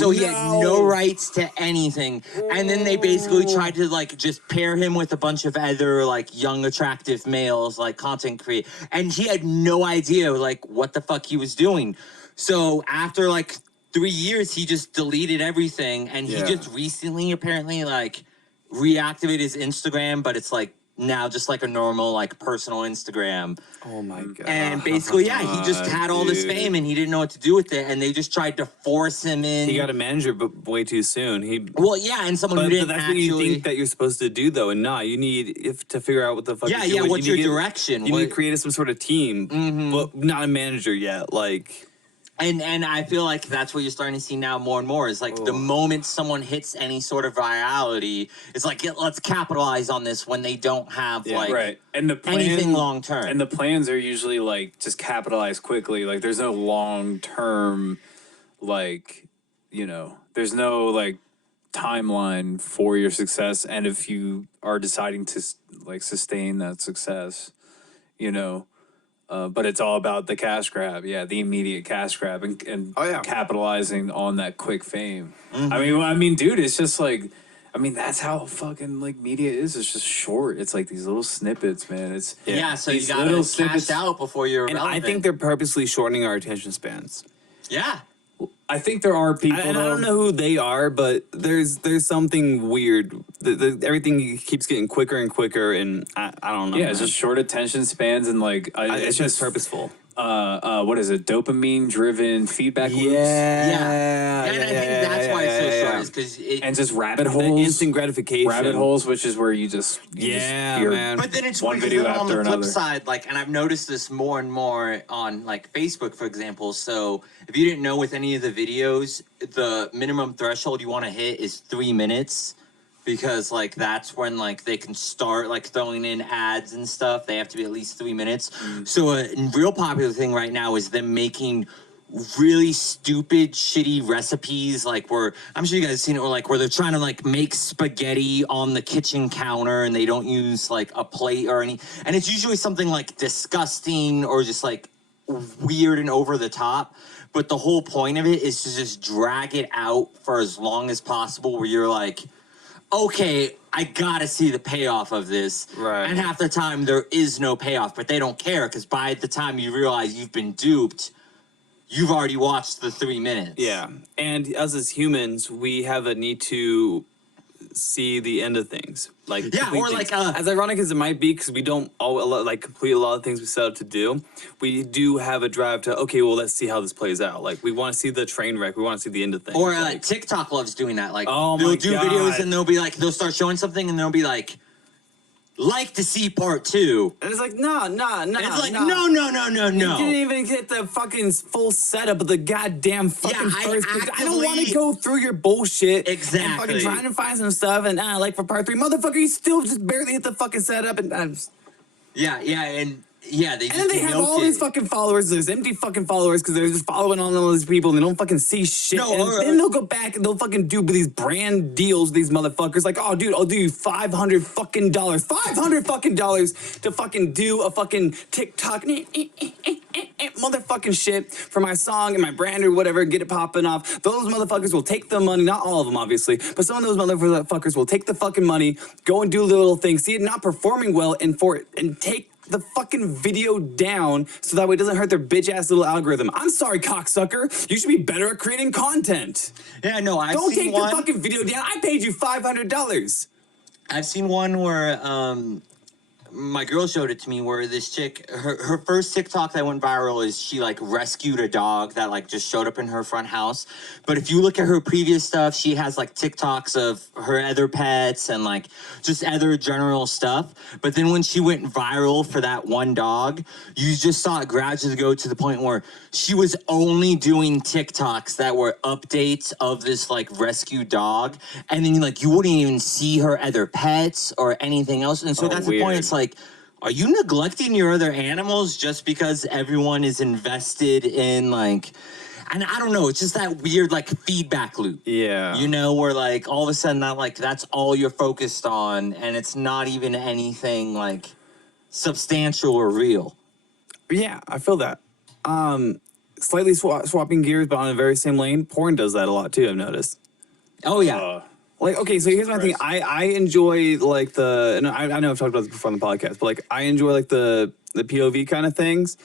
so he had no rights to anything. And then they basically tried to like just pair him with a bunch of other like young attractive males, like content create. And he had no idea like what the fuck he was doing. So after like 3 years he just deleted everything, and he just recently apparently like reactivated his Instagram, but it's like now just like a normal like personal Instagram. Oh my god! And basically, he just had all this fame and he didn't know what to do with it, and they just tried to force him in. He got a manager, but way too soon. And someone who didn't that's actually. what you think that you're supposed to do, though, and not. You need to figure out what the fuck. What's your direction? You need to create some sort of team, but not a manager yet. Like. And I feel like that's what you're starting to see now more and more is like the moment someone hits any sort of virality, it's like let's capitalize on this when they don't have and the plan, anything long term. And the plans are usually like just capitalize quickly. Like there's no long term, like there's no like timeline for your success. And if you are deciding to like sustain that success, but it's all about the cash grab, the immediate cash grab, and capitalizing on that quick fame. I mean, dude, it's just like, that's how fucking like media is. It's just short. It's like these little snippets, man. It's so you gotta cash out before you're relevant. I think they're purposely shortening our attention spans. Yeah. I think there are people. And I don't know who they are, but there's something weird. Everything keeps getting quicker and quicker, and I don't know. Yeah, it's just short attention spans, and like it's just purposeful. What is it? Dopamine-driven feedback loops. And I think that's why it's so short, is because and just rabbit holes, the instant gratification, rabbit holes, which is where you just man. But then it's one video after on the another. flip side, like, and I've noticed this more and more on like Facebook, for example. So if you didn't know, with any of the videos, the minimum threshold you want to hit is 3 minutes. Because like that's when like they can start like throwing in ads and stuff. They have to be at least 3 minutes. So a real popular thing right now is them making really stupid, shitty recipes. Like where I'm sure you guys have seen it, where they're trying to like make spaghetti on the kitchen counter and they don't use like a plate or any. And it's usually something like disgusting or just like weird and over the top. But the whole point of it is to just drag it out for as long as possible, where you're like, okay, I gotta see the payoff of this. Right. And half the time there is no payoff, but they don't care, because by the time you realize you've been duped, you've already watched the 3 minutes. Yeah. And us as humans, we have a need to see the end of things. Like, or like as ironic as it might be, because we don't complete a lot of things we set out to do, we do have a drive to, okay, well, let's see how this plays out. Like, we want to see the train wreck. We want to see the end of things. Or TikTok loves doing that. Like, oh they'll my do God. videos and they'll be like, they'll start showing something and they'll be like to see part 2. And it's like, no. And it's like, no. You didn't even get the fucking full setup of the goddamn fucking first. I don't want to go through your bullshit. Exactly. And fucking trying to find some stuff, and like for part 3, motherfucker, you still just barely hit the fucking setup, and and they just and then they have all these fucking followers. There's empty fucking followers because they're just following on all these people and they don't fucking see shit. And then they'll go back and they'll fucking do these brand deals. These motherfuckers like, oh, dude, I'll do you $500 fucking $500 to fucking do a fucking TikTok motherfucking shit for my song and my brand or whatever. Get it popping off. Those motherfuckers will take the money. Not all of them, obviously, but some of those motherfuckers will take the fucking money, go and do little things, see it not performing well, and take the fucking video down so that way it doesn't hurt their bitch ass little algorithm. I'm sorry, cocksucker. You should be better at creating content. Yeah, no, Don't take the fucking video down. I paid you $500. I've seen one where my girl showed it to me, where this chick, her first TikTok that went viral is she like rescued a dog that like just showed up in her front house. But if you look at her previous stuff, she has like TikToks of her other pets and like just other general stuff. But then when she went viral for that one dog, you just saw it gradually go to the point where she was only doing TikToks that were updates of this like rescued dog. And then like you wouldn't even see her other pets or anything else. And so that's the point. It's like, are you neglecting your other animals just because everyone is invested in like, and I don't know, it's just that weird like feedback loop. Yeah. You know, where like all of a sudden that like that's all you're focused on and it's not even anything like substantial or real. Yeah, I feel that. Slightly swapping gears, but on the very same lane, porn does that a lot too, I've noticed. Oh yeah. Like, okay, so here's my thing. I enjoy like and I know I've talked about this before on the podcast, but like I enjoy like the POV kind of things.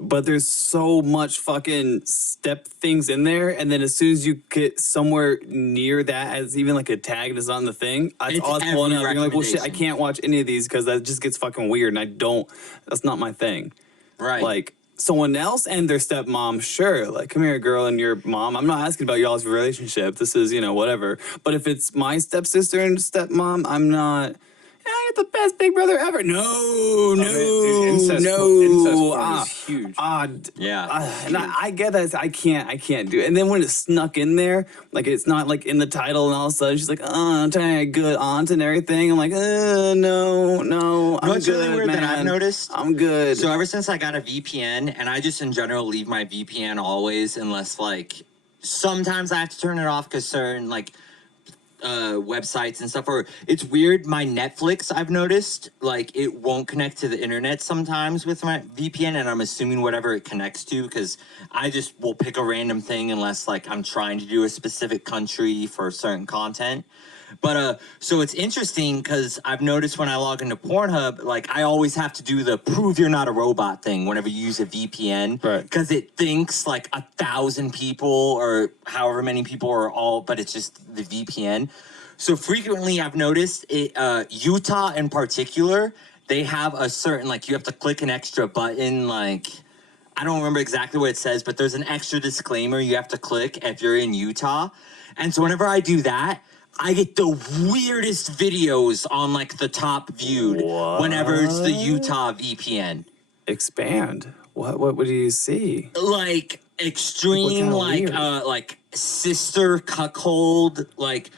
but there's so much fucking step things in there, and then as soon as you get somewhere near that, as even like a tag that's on the thing, it's all every pulling up. You're like, well, shit, I recommendation. can't watch any of these because that just gets fucking weird, and I don't. That's not my thing. Right. Like someone else and their stepmom, sure. Like, come here, girl, and your mom. I'm not asking about y'all's relationship. This is, whatever. But if it's my stepsister and stepmom, I'm not. You're the best big brother ever. No, incest porn is huge. Yeah. I get that. I can't do it. And then when it's snuck in there, like it's not like in the title, and all of a sudden she's like, I'm trying to good aunt and everything. I'm like, no, I'm What's good, really weird man. that I've noticed? I'm good. So ever since I got a VPN, and I just in general leave my VPN always, unless like sometimes I have to turn it off because certain like websites and stuff, or it's weird. My Netflix, I've noticed, like it won't connect to the internet sometimes with my VPN, and I'm assuming whatever it connects to, because I just will pick a random thing unless like I'm trying to do a specific country for certain content. But so it's interesting because I've noticed when I log into Pornhub, like I always have to do the prove you're not a robot thing whenever you use a VPN, Right? Because it thinks like 1,000 people or however many people are all, but it's just the VPN. So frequently I've noticed it, Utah in particular, they have a certain, like you have to click an extra button, like I don't remember exactly what it says, but there's an extra disclaimer you have to click if you're in Utah. And so whenever I do that, I get the weirdest videos on like the top viewed whenever it's the Utah VPN. Expand. What do you see? Like extreme, like sister cuckold, like.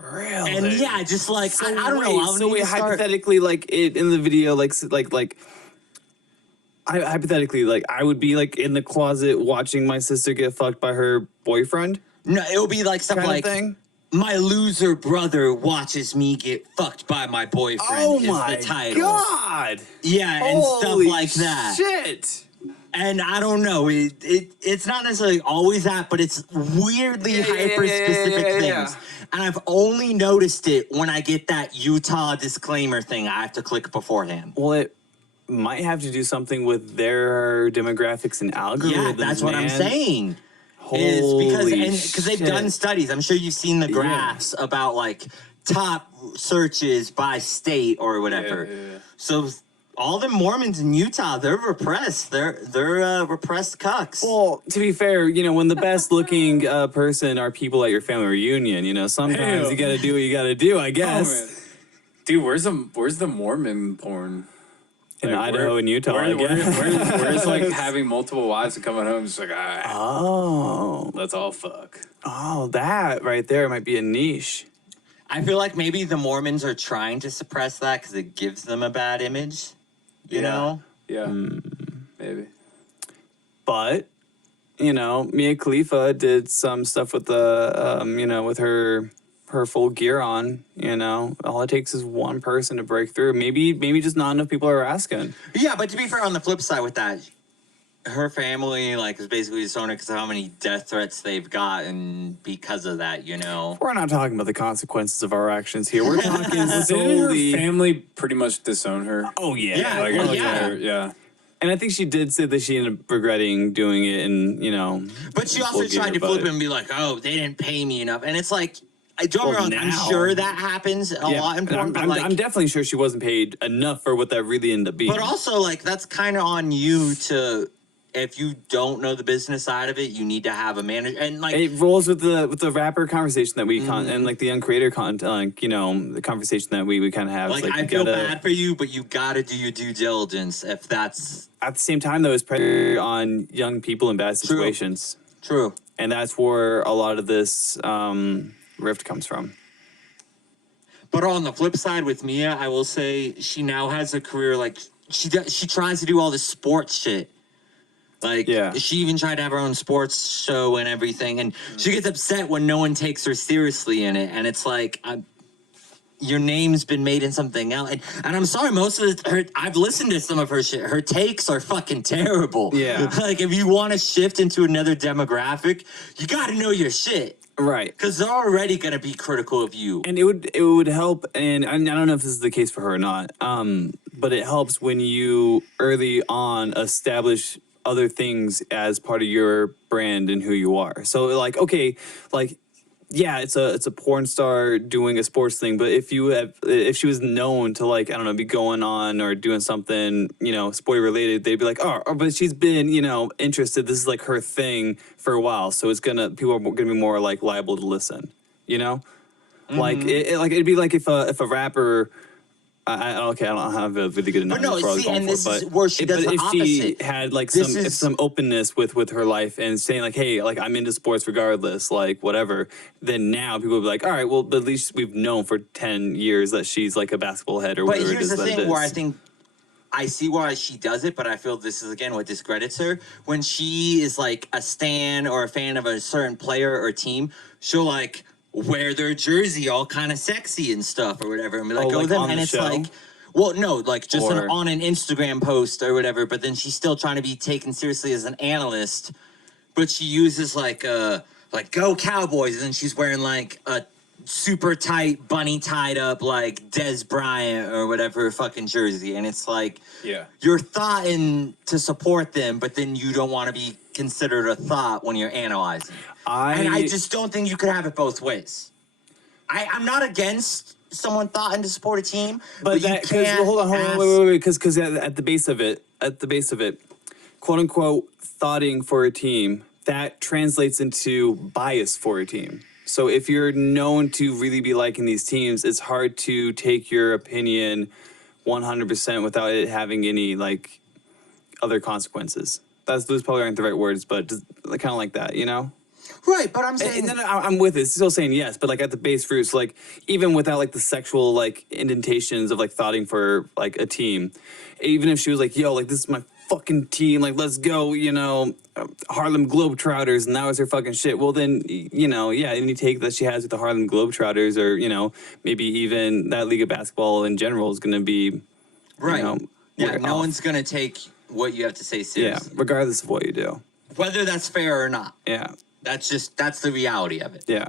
Really? And yeah, just like So I don't know. I'll So need wait, to start- hypothetically, like it in the video, hypothetically, like I would be like in the closet watching my sister get fucked by her boyfriend. No, it'll be like something Kind of like thing? my loser brother watches me get fucked by my boyfriend. Oh is my the title. god! Yeah, and stuff Holy like that. Shit! And I don't know, it's not necessarily always that, but it's weirdly hyper specific things. And I've only noticed it when I get that Utah disclaimer thing I have to click beforehand. Well, it might have to do something with their demographics and algorithms. Yeah, that's what I'm saying. Holy Because they've done studies. I'm sure you've seen the graphs about like top searches by state or whatever. Yeah. So all the Mormons in Utah, they're repressed. They're repressed cucks. Well, to be fair, when the best looking person are people at your family reunion, sometimes Ew. you got to do what you got to do, I guess. Oh, man. Dude, where's the Mormon porn? In Like, Idaho and Utah, I guess. where's like having multiple wives and coming home just like, all right, Oh, let's all fuck. that right there might be a niche. I feel like maybe the Mormons are trying to suppress that because it gives them a bad image. You know? Yeah, maybe. But, Mia Khalifa did some stuff with the, with her full gear on, all it takes is one person to break through. Maybe just not enough people are asking. Yeah, but to be fair, on the flip side with that, her family is basically disowned because of how many death threats they've gotten because of that. We're not talking about the consequences of our actions here. We're talking Didn't solely. her family pretty much disown her? Oh yeah, Yeah, Like, well, her yeah. entire- yeah. And I think she did say that she ended up regretting doing it, and But she also we'll give tried to her, flip but- it and be like, "Oh, they didn't pay me enough," and it's like, I don't get me wrong, I'm now- sure that happens a lot in porn, but I'm definitely sure she wasn't paid enough for what that really ended up being. but also that's kind of on you to. If you don't know the business side of it, you need to have a manager. And it rolls with the rapper conversation that we and like the young creator content, the conversation that we kind of have. like you I feel gotta- bad for you, but you got to do your due diligence if that's At the same time, though, it's pressure on young people in bad situations, true. and that's where a lot of this rift comes from. But on the flip side with Mia, I will say she now has a career she tries to do all this sports shit. She even tried to have her own sports show and everything, and she gets upset when no one takes her seriously in it. And it's like, your name's been made in something else. And I'm sorry, most of I've listened to some of her shit. Her takes are fucking terrible. Yeah. Like, if you want to shift into another demographic, you got to know your shit. Right. Because they're already going to be critical of you. And it would help, and I don't know if this is the case for her or not, but it helps when you early on establish other things as part of your brand and who you are. So like, okay, like, yeah, it's a porn star doing a sports thing, but if she was known to, like, I don't know, be going on or doing something, you know, sport related, they'd be like, oh, but she's been, you know, interested. This is like her thing for a while, so people are gonna be more like liable to listen, you know. Like it'd be like if a rapper. Okay, I don't have a really good analogy. But no, for what I was see, going and for, this is but where she does the if she opposite. had like This some is- some openness with her life and saying like, hey, like I'm into sports regardless, like whatever, then now people would be like, all right, well, but at least we've known for 10 years that she's like a basketball head or But whatever it here's is the that it thing is. where I think I see why she does it, but I feel this is again what discredits her. When she is like a stan or a fan of a certain player or team, she'll like wear their jersey all kind of sexy and stuff or whatever, and be like, Oh, like them, on and the it's show? like. Well, no, like just Or- on an Instagram post or whatever, but then she's still trying to be taken seriously as an analyst, but she uses like go Cowboys, and then she's wearing like a super tight bunny tied up like Des Bryant or whatever fucking jersey, and it's like you're thoughting to support them, but then you don't want to be considered a thought when you're analyzing. And I just don't think you could have it both ways. I'm not against someone thoughting to support a team, but that, you can't hold on, ask- wait, because at the base of it, quote unquote, thoughting for a team, that translates into bias for a team. So if you're known to really be liking these teams, it's hard to take your opinion 100% without it having any like other consequences. Those probably aren't the right words, but just kind of like that, you know? Right, but I'm saying And then I'm with it. Still saying yes, but like at the base roots, like even without like the sexual like indentations of like thoughting for like a team, even if she was like, yo, like this is my fucking team, like let's go, you know, Harlem Globetrotters, and that was her fucking shit. Well then, you know, yeah, any take that she has with the Harlem Globetrotters, or you know, maybe even that league of basketball in general is going to be, right. You know, Yeah, no off. one's gonna take what you have to say Yeah, seriously, regardless of what you do. whether that's fair or not. Yeah. That's the reality of it. Yeah.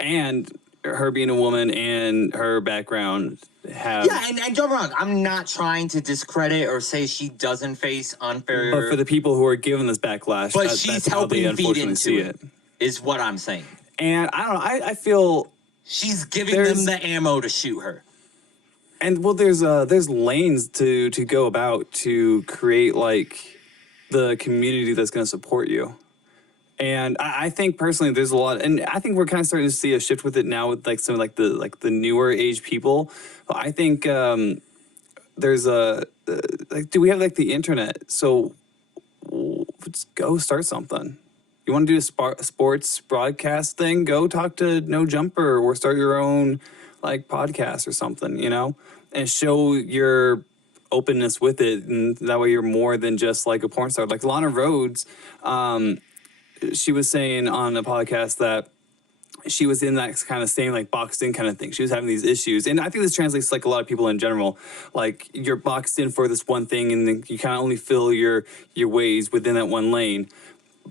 And her being a woman and her background have. Yeah, and don't get me wrong, I'm not trying to discredit or say she doesn't face unfair. But for the people who are given this backlash, but that's she's how they helping feed unfortunately into see it, is what I'm saying. And I don't know. I feel. She's giving them the ammo to shoot her. And well, there's lanes to go about to create like the community that's going to support you. And I think personally, there's a lot, and I think we're kind of starting to see a shift with it now with like some like the newer age people. But I think there's a like, do we have like the internet? So let's go start something. You want to do a sports broadcast thing? Go talk to No Jumper or start your own like podcast or something, you know, and show your openness with it, and that way you're more than just like a porn star. Like Lana Rhoades. She was saying on a podcast that she was in that kind of same like boxed in kind of thing. She was having these issues. And I think this translates to like a lot of people in general. Like you're boxed in for this one thing and then you kind of only fill your ways within that one lane.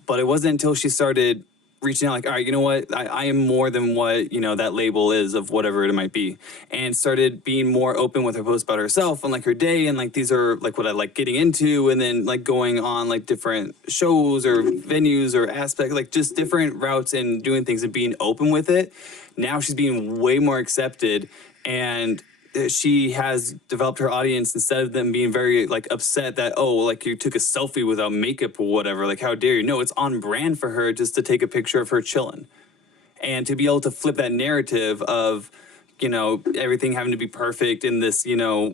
But it wasn't until she started reaching out like, all right, you know what? I am more than what, you know, that label is of whatever it might be. And started being more open with her posts about herself and like her day. And like, these are like what I like getting into. And then like going on like different shows or venues or aspects, like just different routes and doing things and being open with it. Now she's being way more accepted, and she has developed her audience instead of them being very like upset that, oh, like you took a selfie without makeup or whatever, like how dare you. No, it's on brand for her just to take a picture of her chilling, and to be able to flip that narrative of, you know, everything having to be perfect in this, you know,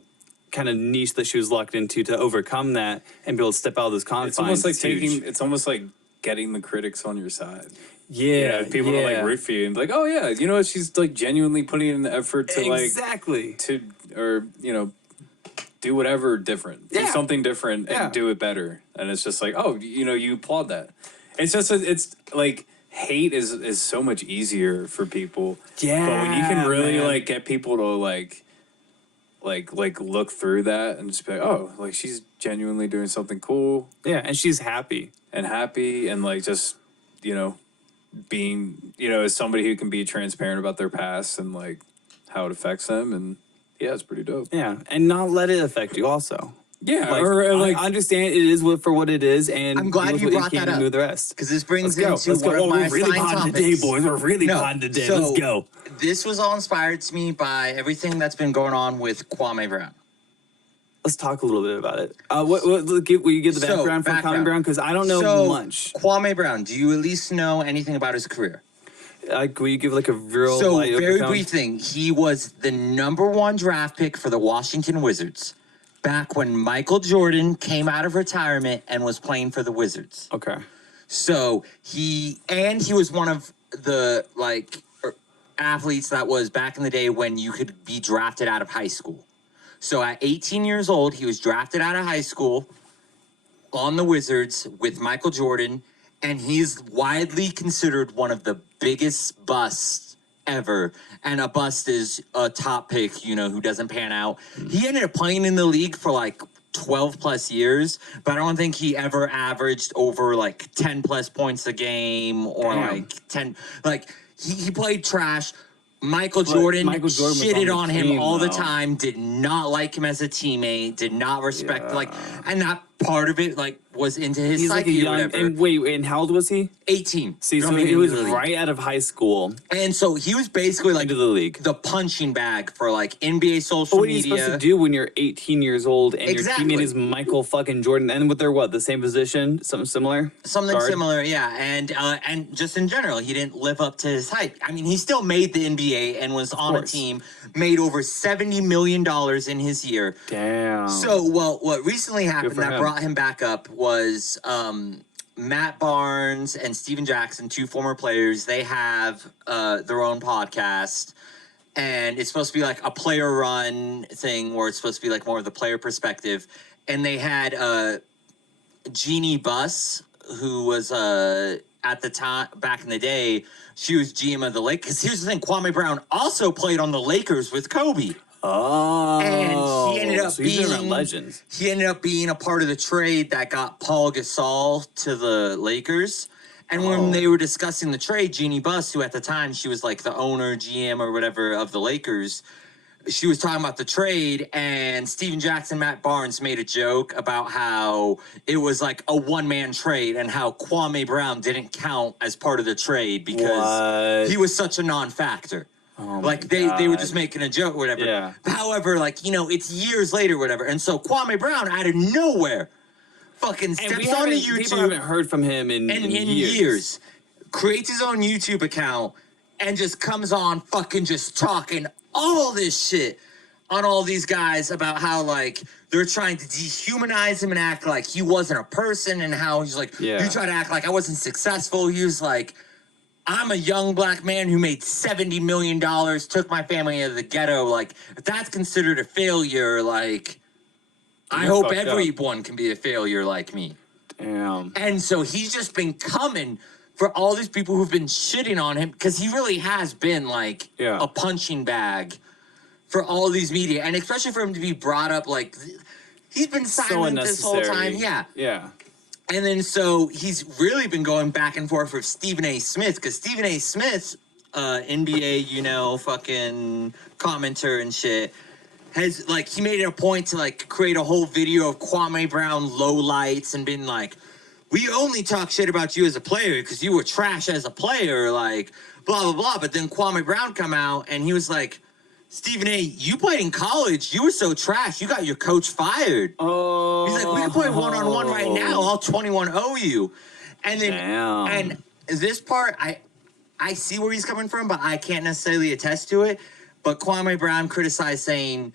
kind of niche that she was locked into, to overcome that and be able to step out of those confines. It's almost like huge. it's almost like getting the critics on your side. Yeah, People to like root for you and be like, oh yeah, you know what? She's like genuinely putting in the effort to exactly or you know, do whatever different, do something different and do it better. And it's just like, oh, you know, you applaud that. It's just it's like hate is so much easier for people. Yeah, but when you can really man. like get people to like look through that and just be like, oh, like she's genuinely doing something cool. Yeah, and she's happy and like just, you know, being, you know, as somebody who can be transparent about their past and like how it affects them, and Yeah, it's pretty dope. Yeah, and not let it affect you also. Yeah, Like, or like I understand it is for what it is, and I'm glad deal with you what brought can that and up. do the rest. Because this brings Let's go. into one of my We're really assigned potting topics. today, boys. We're really potting today. So Let's go. This was all inspired to me by everything that's been going on with Kwame Brown. Let's talk a little bit about it. Will you give the background for Kwame Brown? Because I don't know much. Kwame Brown, do you at least know anything about his career? Will you give like a real light very overview? brief thing. He was the #1 draft pick for the Washington Wizards back when Michael Jordan came out of retirement and was playing for the Wizards. Okay. So he was one of the athletes that was back in the day when you could be drafted out of high school. So at 18 years old, he was drafted out of high school on the Wizards with Michael Jordan, and he's widely considered one of the biggest busts ever. And a bust is a top pick, who doesn't pan out. He ended up playing in the league for 12 plus years, but I don't think he ever averaged over 10 plus points a game or 10. He played trash. Michael Jordan shitted on him all the time, did not like him as a teammate, did not respect, and that part of it, was into his psyche or whatever. And wait, and how old was he? 18. See, so he was right out of high school. And so he was basically into the league. The punching bag for NBA social what media. What are you supposed to do when you're 18 years old and your teammate is Michael fucking Jordan? And with their the same position? Something similar? Something similar, yeah. And just in general, he didn't live up to his hype. I mean, he still made the NBA and was on a team, made over $70 million in his year. Damn. So, what recently happened that brought him back up was Matt Barnes and Steven Jackson, 2 former players. They have their own podcast, and it's supposed to be a player-run thing where it's supposed to be more of the player perspective. And they had Jeannie Buss, who was at the time back in the day, she was GM of the Lakers. Because here's the thing: Kwame Brown also played on the Lakers with Kobe. Oh, and he ended up being legends. He ended up being a part of the trade that got Paul Gasol to the Lakers. And when they were discussing the trade, Jeannie Buss, who at the time she was the owner, GM or whatever of the Lakers, she was talking about the trade, and Steven Jackson, Matt Barnes made a joke about how it was a one-man trade and how Kwame Brown didn't count as part of the trade because he was such a non-factor. Oh they were just making a joke or whatever. Yeah. However, it's years later or whatever. And so Kwame Brown out of nowhere fucking steps on the YouTube. People haven't heard from him in years. Creates his own YouTube account and just comes on fucking just talking all this shit on all these guys about how they're trying to dehumanize him and act like he wasn't a person, and how he's you try to act like I wasn't successful. He was I'm a young black man who made $70 million, took my family out of the ghetto. If that's considered a failure, I hope everyone can be a failure like me. Damn. And so he's just been coming for all these people who've been shitting on him, because he really has been a punching bag for all these media. And especially for him to be brought up he's been silent this whole time. Yeah. Yeah. And then so he's really been going back and forth with Stephen A. Smith, because Stephen A. Smith, NBA, fucking commenter and shit, has he made it a point to create a whole video of Kwame Brown lowlights and been we only talk shit about you as a player because you were trash as a player, blah blah blah. But then Kwame Brown come out and he was Stephen A., you played in college. You were so trash. You got your coach fired. Oh. He's we can play one-on-one right now. All 21 owe you. And then, Damn. and this part, I see where he's coming from, but I can't necessarily attest to it. But Kwame Brown criticized saying,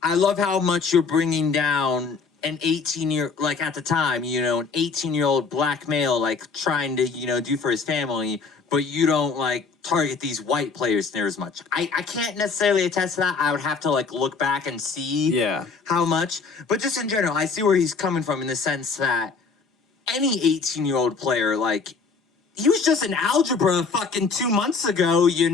I love how much you're bringing down an 18-year, at the time, an 18-year-old black male, trying to, do for his family, but you don't, target these white players near as much. I can't necessarily attest to that. I would have to, look back and see how much. But just in general, I see where he's coming from in the sense that any 18-year-old player, he was just in algebra fucking 2 months ago, he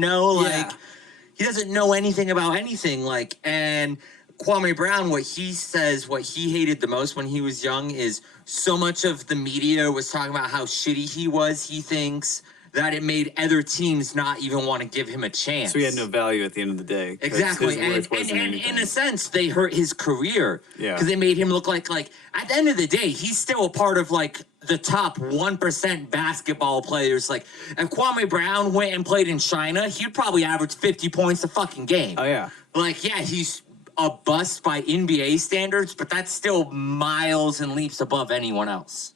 doesn't know anything about anything, and Kwame Brown, what he says, what he hated the most when he was young is so much of the media was talking about how shitty he was, he thinks, that it made other teams not even want to give him a chance. So he had no value at the end of the day. 'cause Exactly, his worth and wasn't in anything. a sense, they hurt his career. Yeah. Because they made him look like at the end of the day, he's still a part of like the top 1% basketball players. Like if Kwame Brown went and played in China, he'd probably average 50 points a fucking game. Oh yeah. Like yeah, he's a bust by NBA standards, but that's still miles and leaps above anyone else.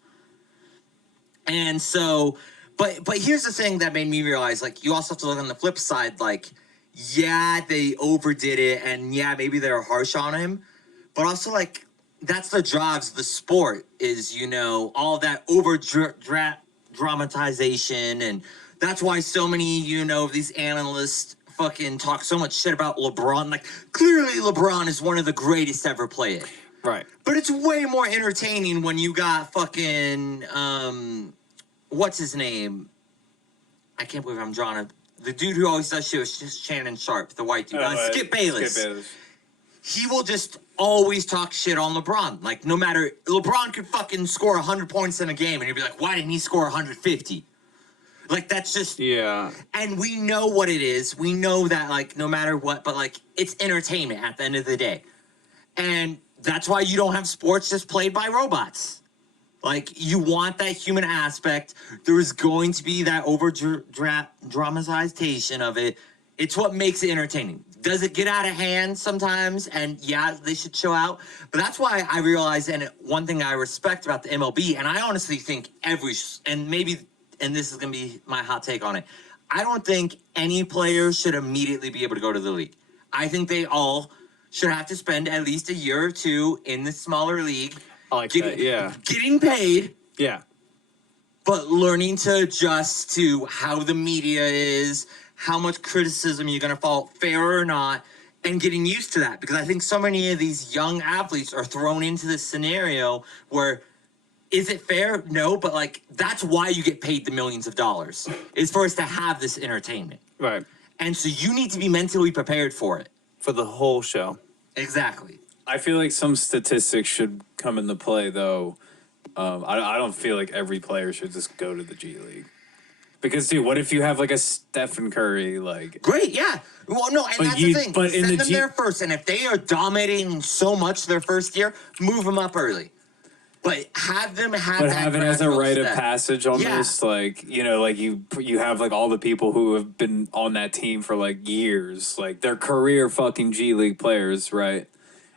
And so. But here's the thing that made me realize, like, you also have to look on the flip side, like, yeah, they overdid it, and yeah, maybe they were harsh on him, but also, like, that's the jobs, the sport is, you know, all that dramatization, and that's why so many, you know, of these analysts fucking talk so much shit about LeBron. Like, clearly LeBron is one of the greatest to ever play it. Right. But it's way more entertaining when you got fucking, what's his name? I can't believe I'm drawing the dude who always does shit was just Shannon Sharp, the white dude. Skip Bayless. Skip Bayless. He will just always talk shit on LeBron. Like, no matter... LeBron could fucking score 100 points in a game, and you'd be like, why didn't he score 150? Like, that's just... Yeah. And we know what it is. We know that, like, no matter what, but, like, it's entertainment at the end of the day. And that's why you don't have sports just played by robots. Like, you want that human aspect. There's going to be that dramatization of it. It's what makes it entertaining. Does it get out of hand sometimes? And yeah, they should show out. But that's why I realize, and one thing I respect about the MLB, and I honestly think and this is going to be my hot take on it, I don't think any player should immediately be able to go to the league. I think they all should have to spend at least a year or two in the smaller league. I like that, yeah. Getting paid, Yeah. but learning to adjust to how the media is, how much criticism you're going to fall, fair or not, and getting used to that. Because I think so many of these young athletes are thrown into this scenario where, is it fair? No, but like, that's why you get paid the millions of dollars, is for us to have this entertainment. Right. And so you need to be mentally prepared for it. For the whole show. Exactly. I feel like some statistics should come into play, though. I don't feel like every player should just go to the G League. Because, dude, what if you have, like, a Stephen Curry, like... Great, yeah. Well, no, and But that's you- the thing. but in Send the them there first, and if they are dominating so much their first year, move them up early. But have them have But that have it as a gradual rite of step. passage almost, like, you know, like you have, like, all the people who have been on that team for, like, years. Like, they're career fucking G League players, right?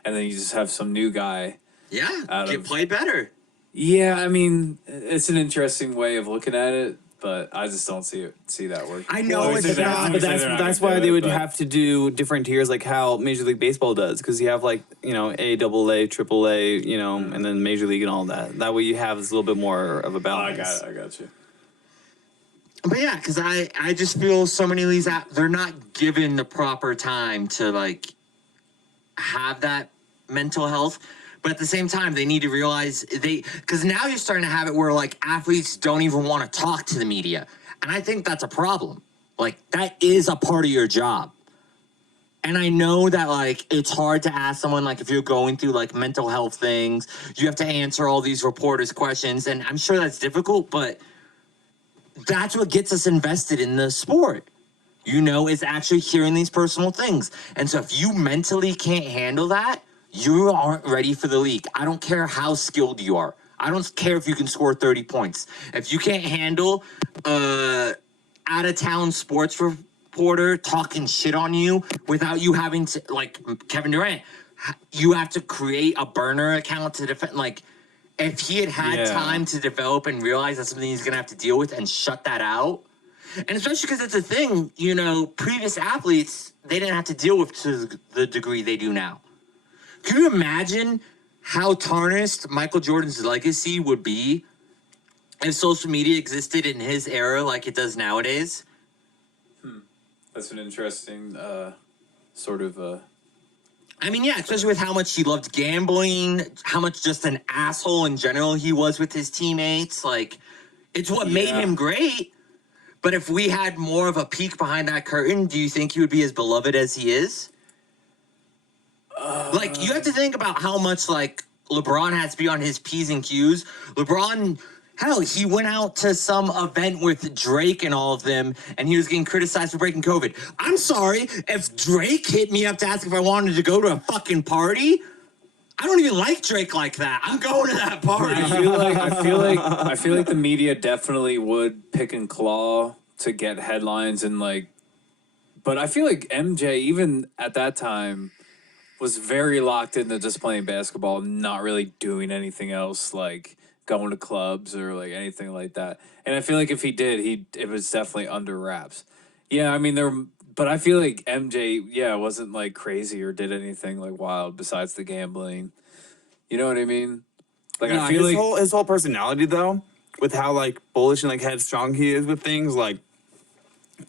And then you just have some new guy. Yeah, get played better. Yeah, I mean, it's an interesting way of looking at it, but I just don't see that working. I know Well, it's obviously not, obviously But they're not that's gonna why do they it, would but- have to do different tiers, like how Major League Baseball does, because you have like, you know, A, AA, AAA, you know, and then Major League and all that. That way you have this little bit more of a Oh, balance. I got you. But yeah, because I just feel so many of these they're not given the proper time to like have that mental health. But at the same time, they need to realize because now you're starting to have it where like athletes don't even want to talk to the media. And I think that's a problem. Like that is a part of your job. And I know that like it's hard to ask someone like if you're going through like mental health things, you have to answer all these reporters' questions. And I'm sure that's difficult, but that's what gets us invested in the sport. You know, is actually hearing these personal things. And so if you mentally can't handle that, you aren't ready for the league. I don't care how skilled you are. I don't care if you can score 30 points. If you can't handle out-of-town sports reporter talking shit on you without you having to, like Kevin Durant, you have to create a burner account to defend. Like, if he had time to develop and realize that's something he's going to have to deal with and shut that out, and especially because it's a thing, you know, previous athletes, they didn't have to deal with to the degree they do now. Can you imagine how tarnished Michael Jordan's legacy would be if social media existed in his era like it does nowadays? That's an interesting sort of... I mean, yeah, especially with how much he loved gambling, how much just an asshole in general he was with his teammates. Like, it's what made him great. But if we had more of a peek behind that curtain, do you think he would be as beloved as he is? Like, you have to think about how much, like, LeBron has to be on his P's and Q's. LeBron Hell, he went out to some event with Drake and all of them, and he was getting criticized for breaking COVID. I'm sorry, if Drake hit me up to ask if I wanted to go to a fucking party, I don't even like Drake like that. I'm going to that party. I feel like the media definitely would pick and claw to get headlines and like, but I feel like MJ even at that time was very locked into just playing basketball, not really doing anything else like going to clubs or like anything like that. And I feel like if he did, it was definitely under wraps. Yeah, I mean but I feel like MJ, wasn't like crazy or did anything like wild besides the gambling. You know what I mean? Like No, I feel like his whole personality though, with how like bullish and like headstrong he is with things, like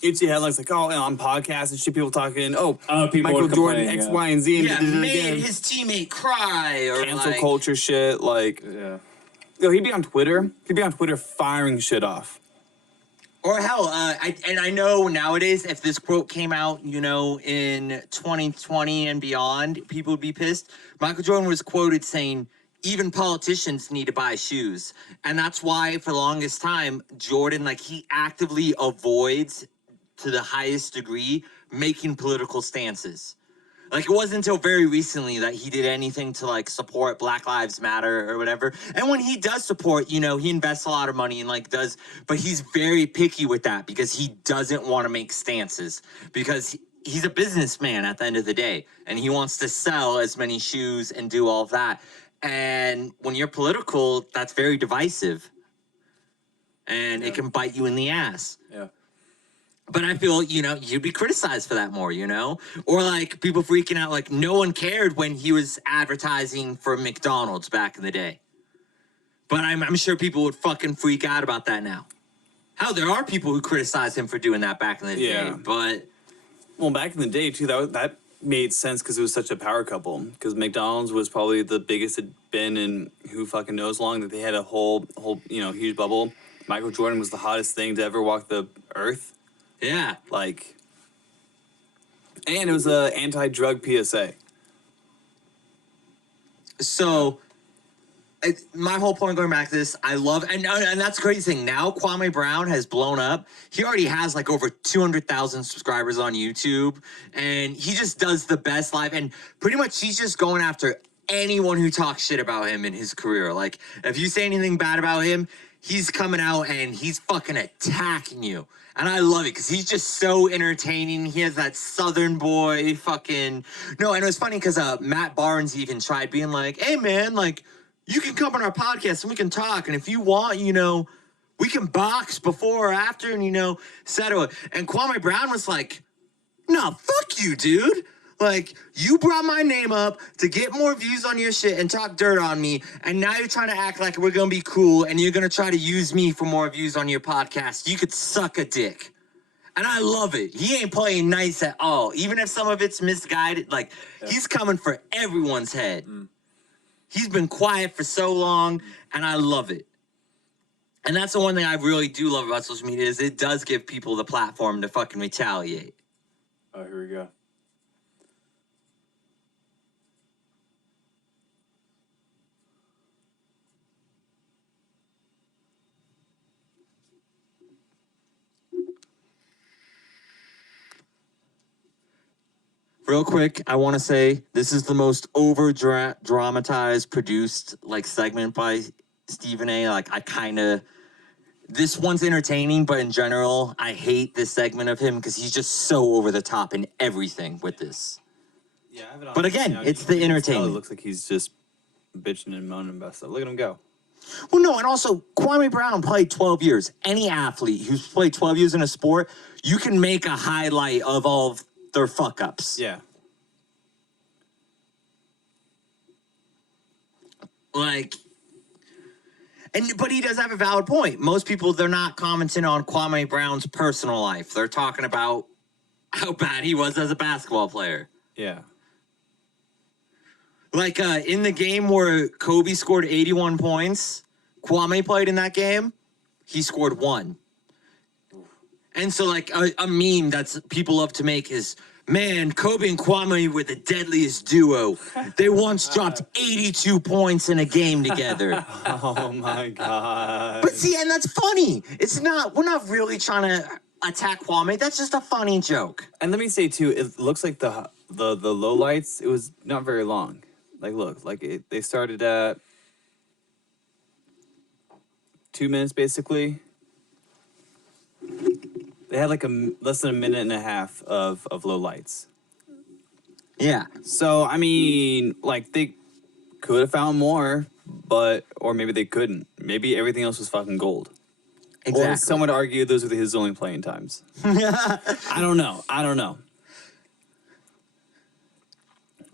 you'd see headlines like, oh, on podcasts and shit, people talking, people Michael would Jordan, complain, X, yeah. Y, and Z, and Yeah, did it made again. his teammate cry or Cancel like, culture shit, like, yeah. yo, he'd be on Twitter. He'd be on Twitter firing shit off. Or hell, I know nowadays if this quote came out, in 2020 and beyond, people would be pissed. Michael Jordan was quoted saying, even politicians need to buy shoes. And that's why for the longest time, Jordan, like he actively avoids to the highest degree making political stances. Like, it wasn't until very recently that he did anything to, like, support Black Lives Matter or whatever. And when he does support, he invests a lot of money and, like, but he's very picky with that because he doesn't want to make stances because he's a businessman at the end of the day. And he wants to sell as many shoes and do all of that. And when you're political, that's very divisive. And it can bite you in the ass. Yeah. But I feel, you'd be criticized for that more, Or like people freaking out, like no one cared when he was advertising for McDonald's back in the day. But I'm sure people would fucking freak out about that now. Hell, there are people who criticize him for doing that back in the day. But well, back in the day too, that made sense because it was such a power couple. Because McDonald's was probably the biggest it'd been in who fucking knows long, that they had a whole huge bubble. Michael Jordan was the hottest thing to ever walk the earth. yeah. Like, and it was a anti-drug PSA. So, my whole point going back to this, I love, and that's the crazy thing. Now, Kwame Brown has blown up. He already has like over 200,000 subscribers on YouTube, and he just does the best live. And pretty much, he's just going after anyone who talks shit about him in his career. Like, if you say anything bad about him, he's coming out and he's fucking attacking you. And I love it because he's just so entertaining. He has that Southern boy fucking... No, and it was funny because Matt Barnes even tried being like, hey, man, like, you can come on our podcast and we can talk. And if you want, we can box before or after and, settle it. And Kwame Brown was like, no, fuck you, dude. Like, you brought my name up to get more views on your shit and talk dirt on me, and now you're trying to act like we're going to be cool, and you're going to try to use me for more views on your podcast. You could suck a dick. And I love it. He ain't playing nice at all. Even if some of it's misguided, like, he's coming for everyone's head. He's been quiet for so long, and I love it. And that's the one thing I really do love about social media is it does give people the platform to fucking retaliate. Oh, here we go. Real quick, I want to say this is the most over-dramatized, produced, like, segment by Stephen A. Like, this one's entertaining, but in general, I hate this segment of him because he's just so over the top in everything with this. Yeah, I have it on. But again, it's the entertainment. It looks like he's just bitching and moaning about stuff. Look at him go. Well, no, and also, Kwame Brown played 12 years. Any athlete who's played 12 years in a sport, you can make a highlight of all of their fuck-ups. Yeah. Like, but he does have a valid point. Most people, they're not commenting on Kwame Brown's personal life. They're talking about how bad he was as a basketball player. Yeah. Like, in the game where Kobe scored 81 points, Kwame played in that game, he scored 1. And so, like, a meme that's people love to make is Man, Kobe and Kwame were the deadliest duo. They once dropped 82 points in a game together. Oh my god. But see, and that's funny. We're not really trying to attack Kwame. That's just a funny joke. And let me say too, it looks like the low lights, it was not very long. Like look, they started at 2 minutes basically. They had like less than a minute and a half of low lights. Yeah. So I mean, like they could have found more, or maybe they couldn't. Maybe everything else was fucking gold. Exactly. Or some would argue those were his only playing times. I don't know.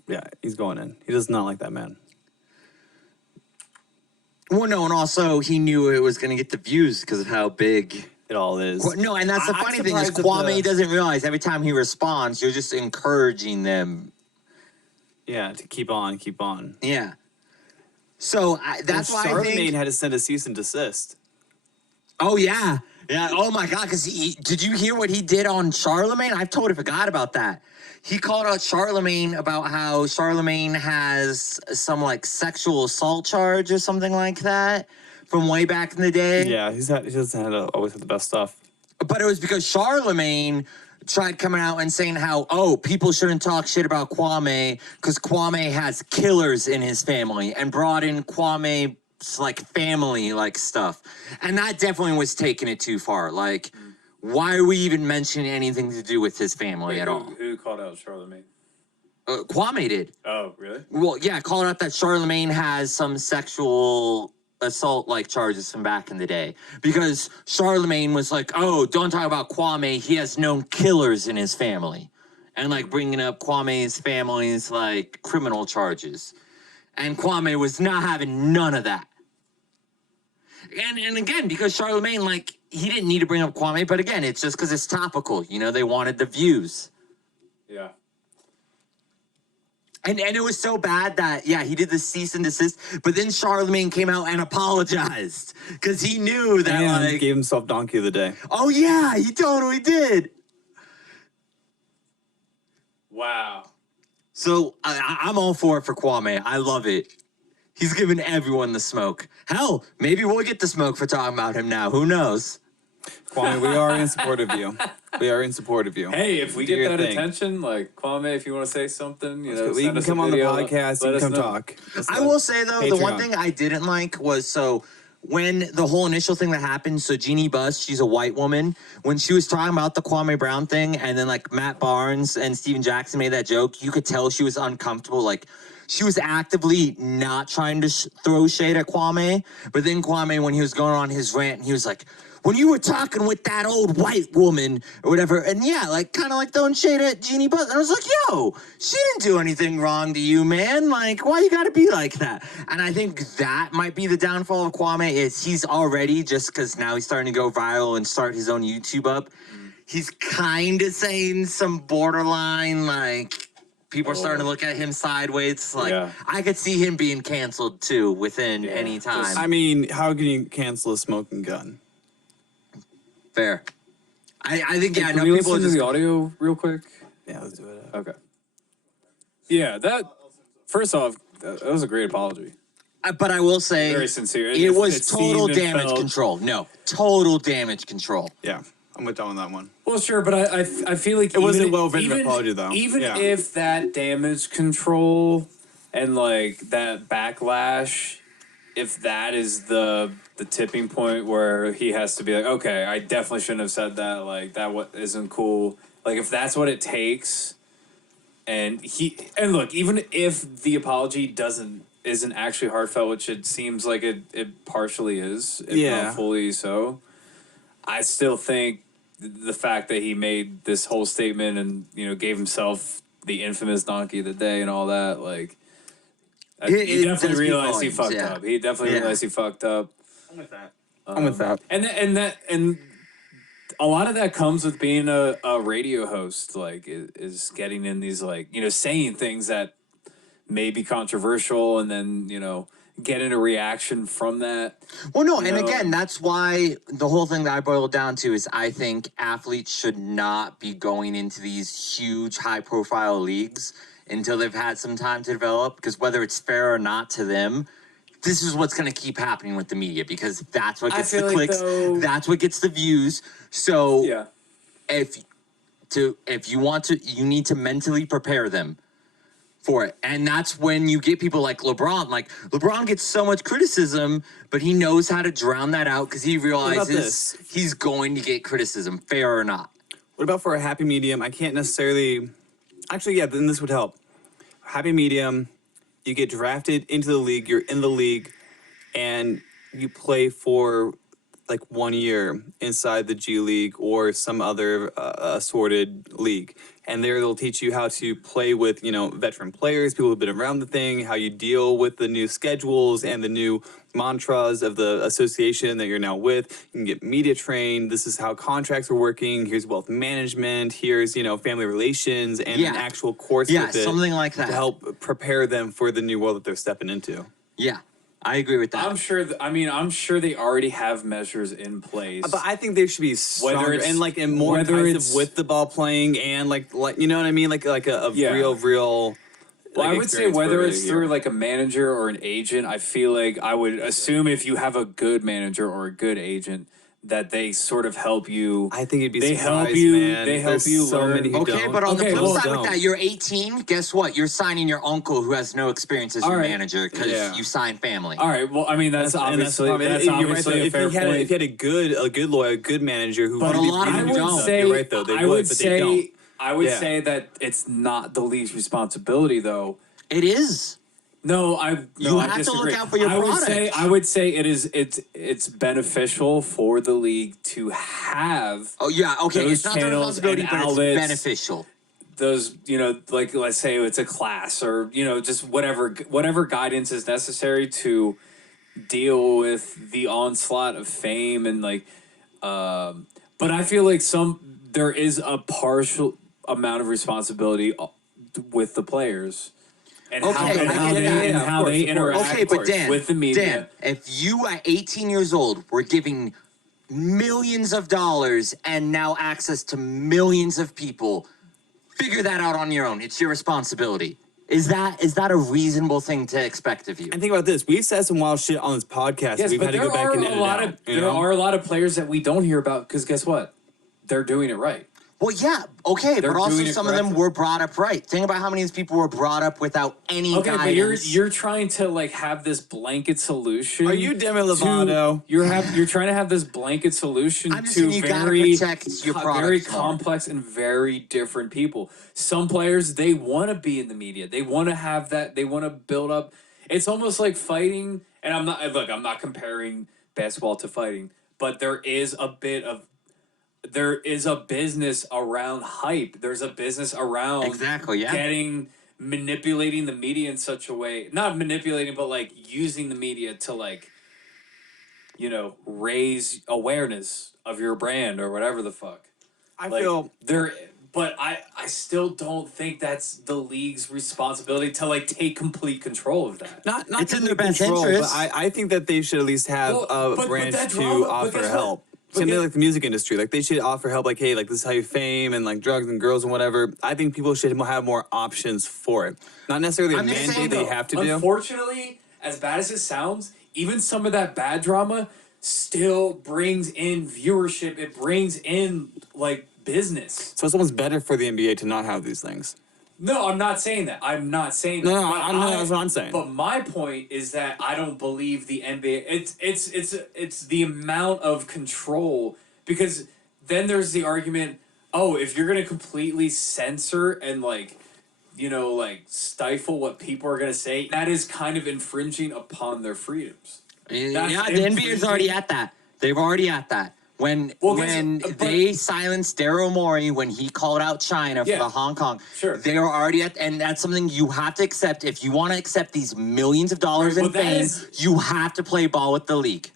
Yeah, he's going in. He does not like that man. Well, no, and also he knew it was going to get the views because of how big it all is. No, and that's the I'm funny thing is Kwame doesn't realize every time he responds, you're just encouraging them. Yeah, to keep on. Yeah. So that's why I think Charlemagne had to send a cease and desist. Oh yeah, yeah. Oh my God, because did you hear what he did on Charlemagne? I totally forgot about that. He called out Charlemagne about how Charlemagne has some like sexual assault charge or something like that from way back in the day. Yeah, he doesn't always have the best stuff. But it was because Charlemagne tried coming out and saying how, people shouldn't talk shit about Kwame because Kwame has killers in his family and brought in Kwame's like family like stuff. And that definitely was taking it too far. Like, why are we even mentioning anything to do with his family at all? Who called out Charlemagne? Kwame did. Oh, really? Well, yeah, called out that Charlemagne has some sexual assault like charges from back in the day because Charlemagne was like, don't talk about Kwame, he has known killers in his family, and like bringing up Kwame's family's like criminal charges, and Kwame was not having none of that. And again, because Charlemagne, like, he didn't need to bring up Kwame, but again, it's just because it's topical, they wanted the views. Yeah. And it was so bad that, he did the cease and desist, but then Charlemagne came out and apologized because he knew that, and gave himself Donkey of the Day. Oh, yeah, he totally did. Wow. So I'm all for Kwame. I love it. He's giving everyone the smoke. Hell, maybe we'll get the smoke for talking about him now. Who knows? Kwame, we are in support of you. Hey, if we get that attention, like Kwame, if you want to say something, we can come on the podcast and come talk. I will say though, Patreon. The one thing I didn't like was when the whole initial thing that happened, so Jeannie Buss, she's a white woman, when she was talking about the Kwame Brown thing, and then like Matt Barnes and Steven Jackson made that joke, you could tell she was uncomfortable. Like, she was actively not trying to throw shade at Kwame, but then Kwame, when he was going on his rant, he was like, when you were talking with that old white woman or whatever, and like kind of like throwing shade at Jeannie Buss. And I was like, yo, she didn't do anything wrong to you, man. Like, why you gotta be like that? And I think that might be the downfall of Kwame is he's already, just because now he's starting to go viral and start his own YouTube up, he's kind of saying some borderline, like, people are starting to look at him sideways. Like, I could see him being canceled too within any time. I mean, how can you cancel a smoking gun? Fair. I think, Can we listen to the audio real quick? Yeah, let's do it. Okay. Yeah, first off, that was a great apology. But I will say, very sincere. It was total damage control. No, total damage control. Yeah, I'm with on that one. Well, sure, but I feel like it wasn't well written apology though. Even if that damage control and like that backlash, if that is the tipping point where he has to be like, okay, I definitely shouldn't have said that. Like that isn't cool. Like if that's what it takes, and look, even if the apology isn't actually heartfelt, which it seems like it partially is, if not fully so, I still think the fact that he made this whole statement and gave himself the infamous Donkey of the Day and all that, like. He definitely realized he fucked up. He definitely realized he fucked up. I'm with that. I'm with that. And a lot of that comes with being a radio host. Like, is getting in these saying things that may be controversial, and then getting a reaction from that. Well, no, You and know, again, that's why the whole thing that I boiled down to is I think athletes should not be going into these huge, high-profile leagues until they've had some time to develop. Because whether it's fair or not to them, this is what's going to keep happening with the media because that's what gets the clicks, that's what gets the views. So yeah. if you want to, you need to mentally prepare them for it. And that's when you get people like LeBron. Like, LeBron gets so much criticism, but he knows how to drown that out because he realizes he's going to get criticism, fair or not. What about for a happy medium? I can't necessarily... Actually, yeah, then this would help. Happy medium, you get drafted into the league, you're in the league, and you play for like 1 year inside the G League or some other assorted league. And there they'll teach you how to play with, you know, veteran players, people who've been around the thing, how you deal with the new schedules and the new mantras of the association that you're now with. You can get media trained. This is how contracts are working. Here's wealth management. Here's, you know, family relations and an actual course with it. Something like that. To help prepare them for the new world that they're stepping into. Yeah. I agree with that. I'm sure. I'm sure they already have measures in place. But I think they should be stronger and more incisive with the ball playing and like you know what I mean, like a real. Well, I would say whether it's through like a manager or an agent, I feel like I would assume if you have a good manager or a good agent, that they sort of help you. I think it'd be they surprised, help you. man. They help you learn. Okay, but on the flip side with that, you're 18. Guess what? You're signing your uncle who has no experience as your manager because you signed family. All right. Well, I mean that's obviously obviously a fair point. If you had a good lawyer, a good manager who, but a lot of them don't. You're right though. They would, but they don't. I would say that it's not the league's responsibility though. It is. No, you have to look out for your product. I would say it's beneficial for the league to have. Oh yeah, okay. It's not the responsibility, but outlets, it's beneficial. Those, you know, like let's say it's a class or you know just whatever guidance is necessary to deal with the onslaught of fame and like. But I feel like there is a partial amount of responsibility with the players. And how they interact with the media. Dan, if you at 18 years old were giving millions of dollars and now access to millions of people, figure that out on your own. It's your responsibility. Is that a reasonable thing to expect of you? And think about this. We've said some wild shit on this podcast. Yes, we've had to go back and edit out. There are a lot of players that we don't hear about because guess what? They're doing it right. Well, yeah, okay, but also some of them were brought up right. Think about how many of these people were brought up without any guidance. But you're trying to like have this blanket solution. Are you Demi Lovato? You're trying to have this blanket solution to very complex and very different people. Some players they want to be in the media. They want to have that. They want to build up. It's almost like fighting. And I'm not comparing basketball to fighting, but there is a business around hype. There's a business around manipulating the media in such a way, not manipulating, but like using the media to like, you know, raise awareness of your brand or whatever the fuck. But I still don't think that's the league's responsibility to like take complete control of that. Not it's in their best interest. But I think that they should at least have a branch to offer help. Same thing like the music industry. Like they should offer help. Like, hey, like this is how you fame and like drugs and girls and whatever. I think people should have more options for it. Not necessarily a mandate they have to do. Unfortunately, as bad as it sounds, even some of that bad drama still brings in viewership. It brings in like business. So it's almost better for the NBA to not have these things. No, I'm not saying that. I'm not saying that. No, that's what I'm saying. But my point is that I don't believe the NBA. It's the amount of control because then there's the argument. Oh, if you're gonna completely censor and like, you know, like stifle what people are gonna say, that is kind of infringing upon their freedoms. The NBA is already at that. They've already at that. When they silenced Daryl Morey when he called out China for the Hong Kong, they are already at, and that's something you have to accept. If you want to accept these millions of dollars in fame, you have to play ball with the league.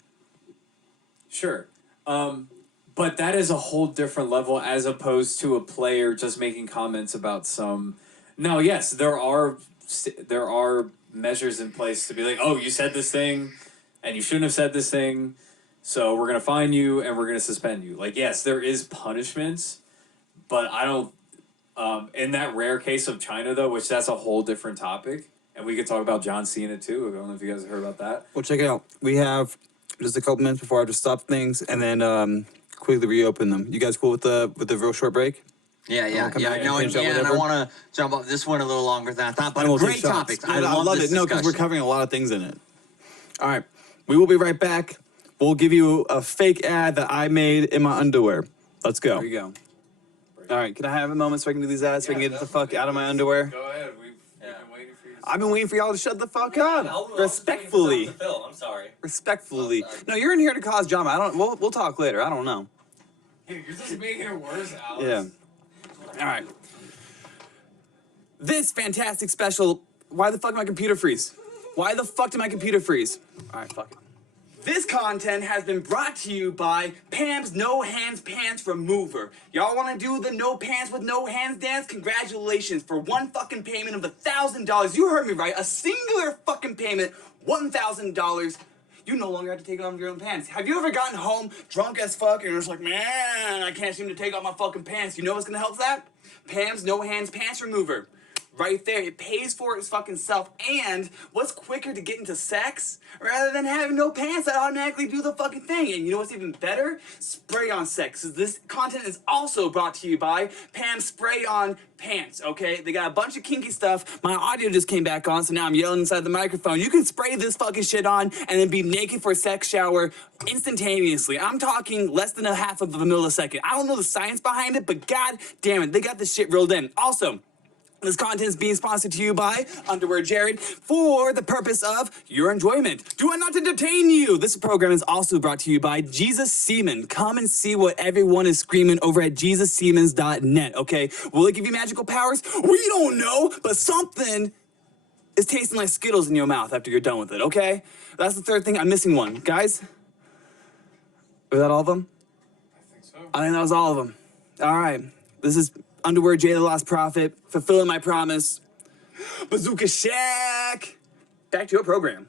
Sure. But that is a whole different level as opposed to a player just making comments about some... Now, yes, there are measures in place to be like, oh, you said this thing, and you shouldn't have said this thing, so we're gonna fine you and we're gonna suspend you. Like, yes, there is punishments, but I don't. In that rare case of China, though, which that's a whole different topic, and we could talk about John Cena too. I don't know if you guys have heard about that. Well, check it out. We have just a couple minutes before I have to stop things and then quickly reopen them. You guys cool with the real short break? Yeah. No, and I whatever. want to jump off this one a little longer than I thought, but And we'll great take shots. topics. No, I love this it. No, because we're discussion. covering a lot of things in it. All right. We will be right back. We'll give you a fake ad that I made in my underwear. Let's go. Here you go. All right. Can I have a moment so I can do these ads so I can get the fuck out of my underwear? Go ahead. We've been waiting for you. I've been waiting for y'all to shut the fuck up. Respectfully. I'm sorry. Respectfully. No, you're in here to cause drama. I don't. We'll talk later. I don't know. Hey, you're just making it worse, Alex. Yeah. All right. This fantastic special. Why the fuck did my computer freeze? Why the fuck did my computer freeze? All right, fuck it. This content has been brought to you by Pam's No Hands Pants Remover. Y'all want to do the no pants with no hands dance? Congratulations. For one fucking payment of $1,000. You heard me right. A singular fucking payment, $1,000. You no longer have to take off your own pants. Have you ever gotten home drunk as fuck and you're just like, man, I can't seem to take off my fucking pants? You know what's gonna help that? Pam's No Hands Pants Remover. Right there, it pays for its fucking self. And what's quicker to get into sex rather than having no pants that automatically do the fucking thing? And you know what's even better? Spray on sex. This content is also brought to you by Pam's Spray On Pants, okay? They got a bunch of kinky stuff. My audio just came back on, so now I'm yelling inside the microphone. You can spray this fucking shit on and then be naked for a sex shower instantaneously. I'm talking less than a half of a millisecond. I don't know the science behind it, but god damn it, they got this shit reeled in. Also, this content is being sponsored to you by Underwear Jared for the purpose of your enjoyment. Do I not entertain you? This program is also brought to you by Jesus Semen. Come and see what everyone is screaming over at JesusSemens.net, okay? Will it give you magical powers? We don't know, but something is tasting like Skittles in your mouth after you're done with it, okay? That's the third thing. I'm missing one. Guys? Was that all of them? I think so. I think that was all of them. All right. This is Underwear Jay the Lost Prophet, fulfilling my promise. Bazooka Shack. Back to your program.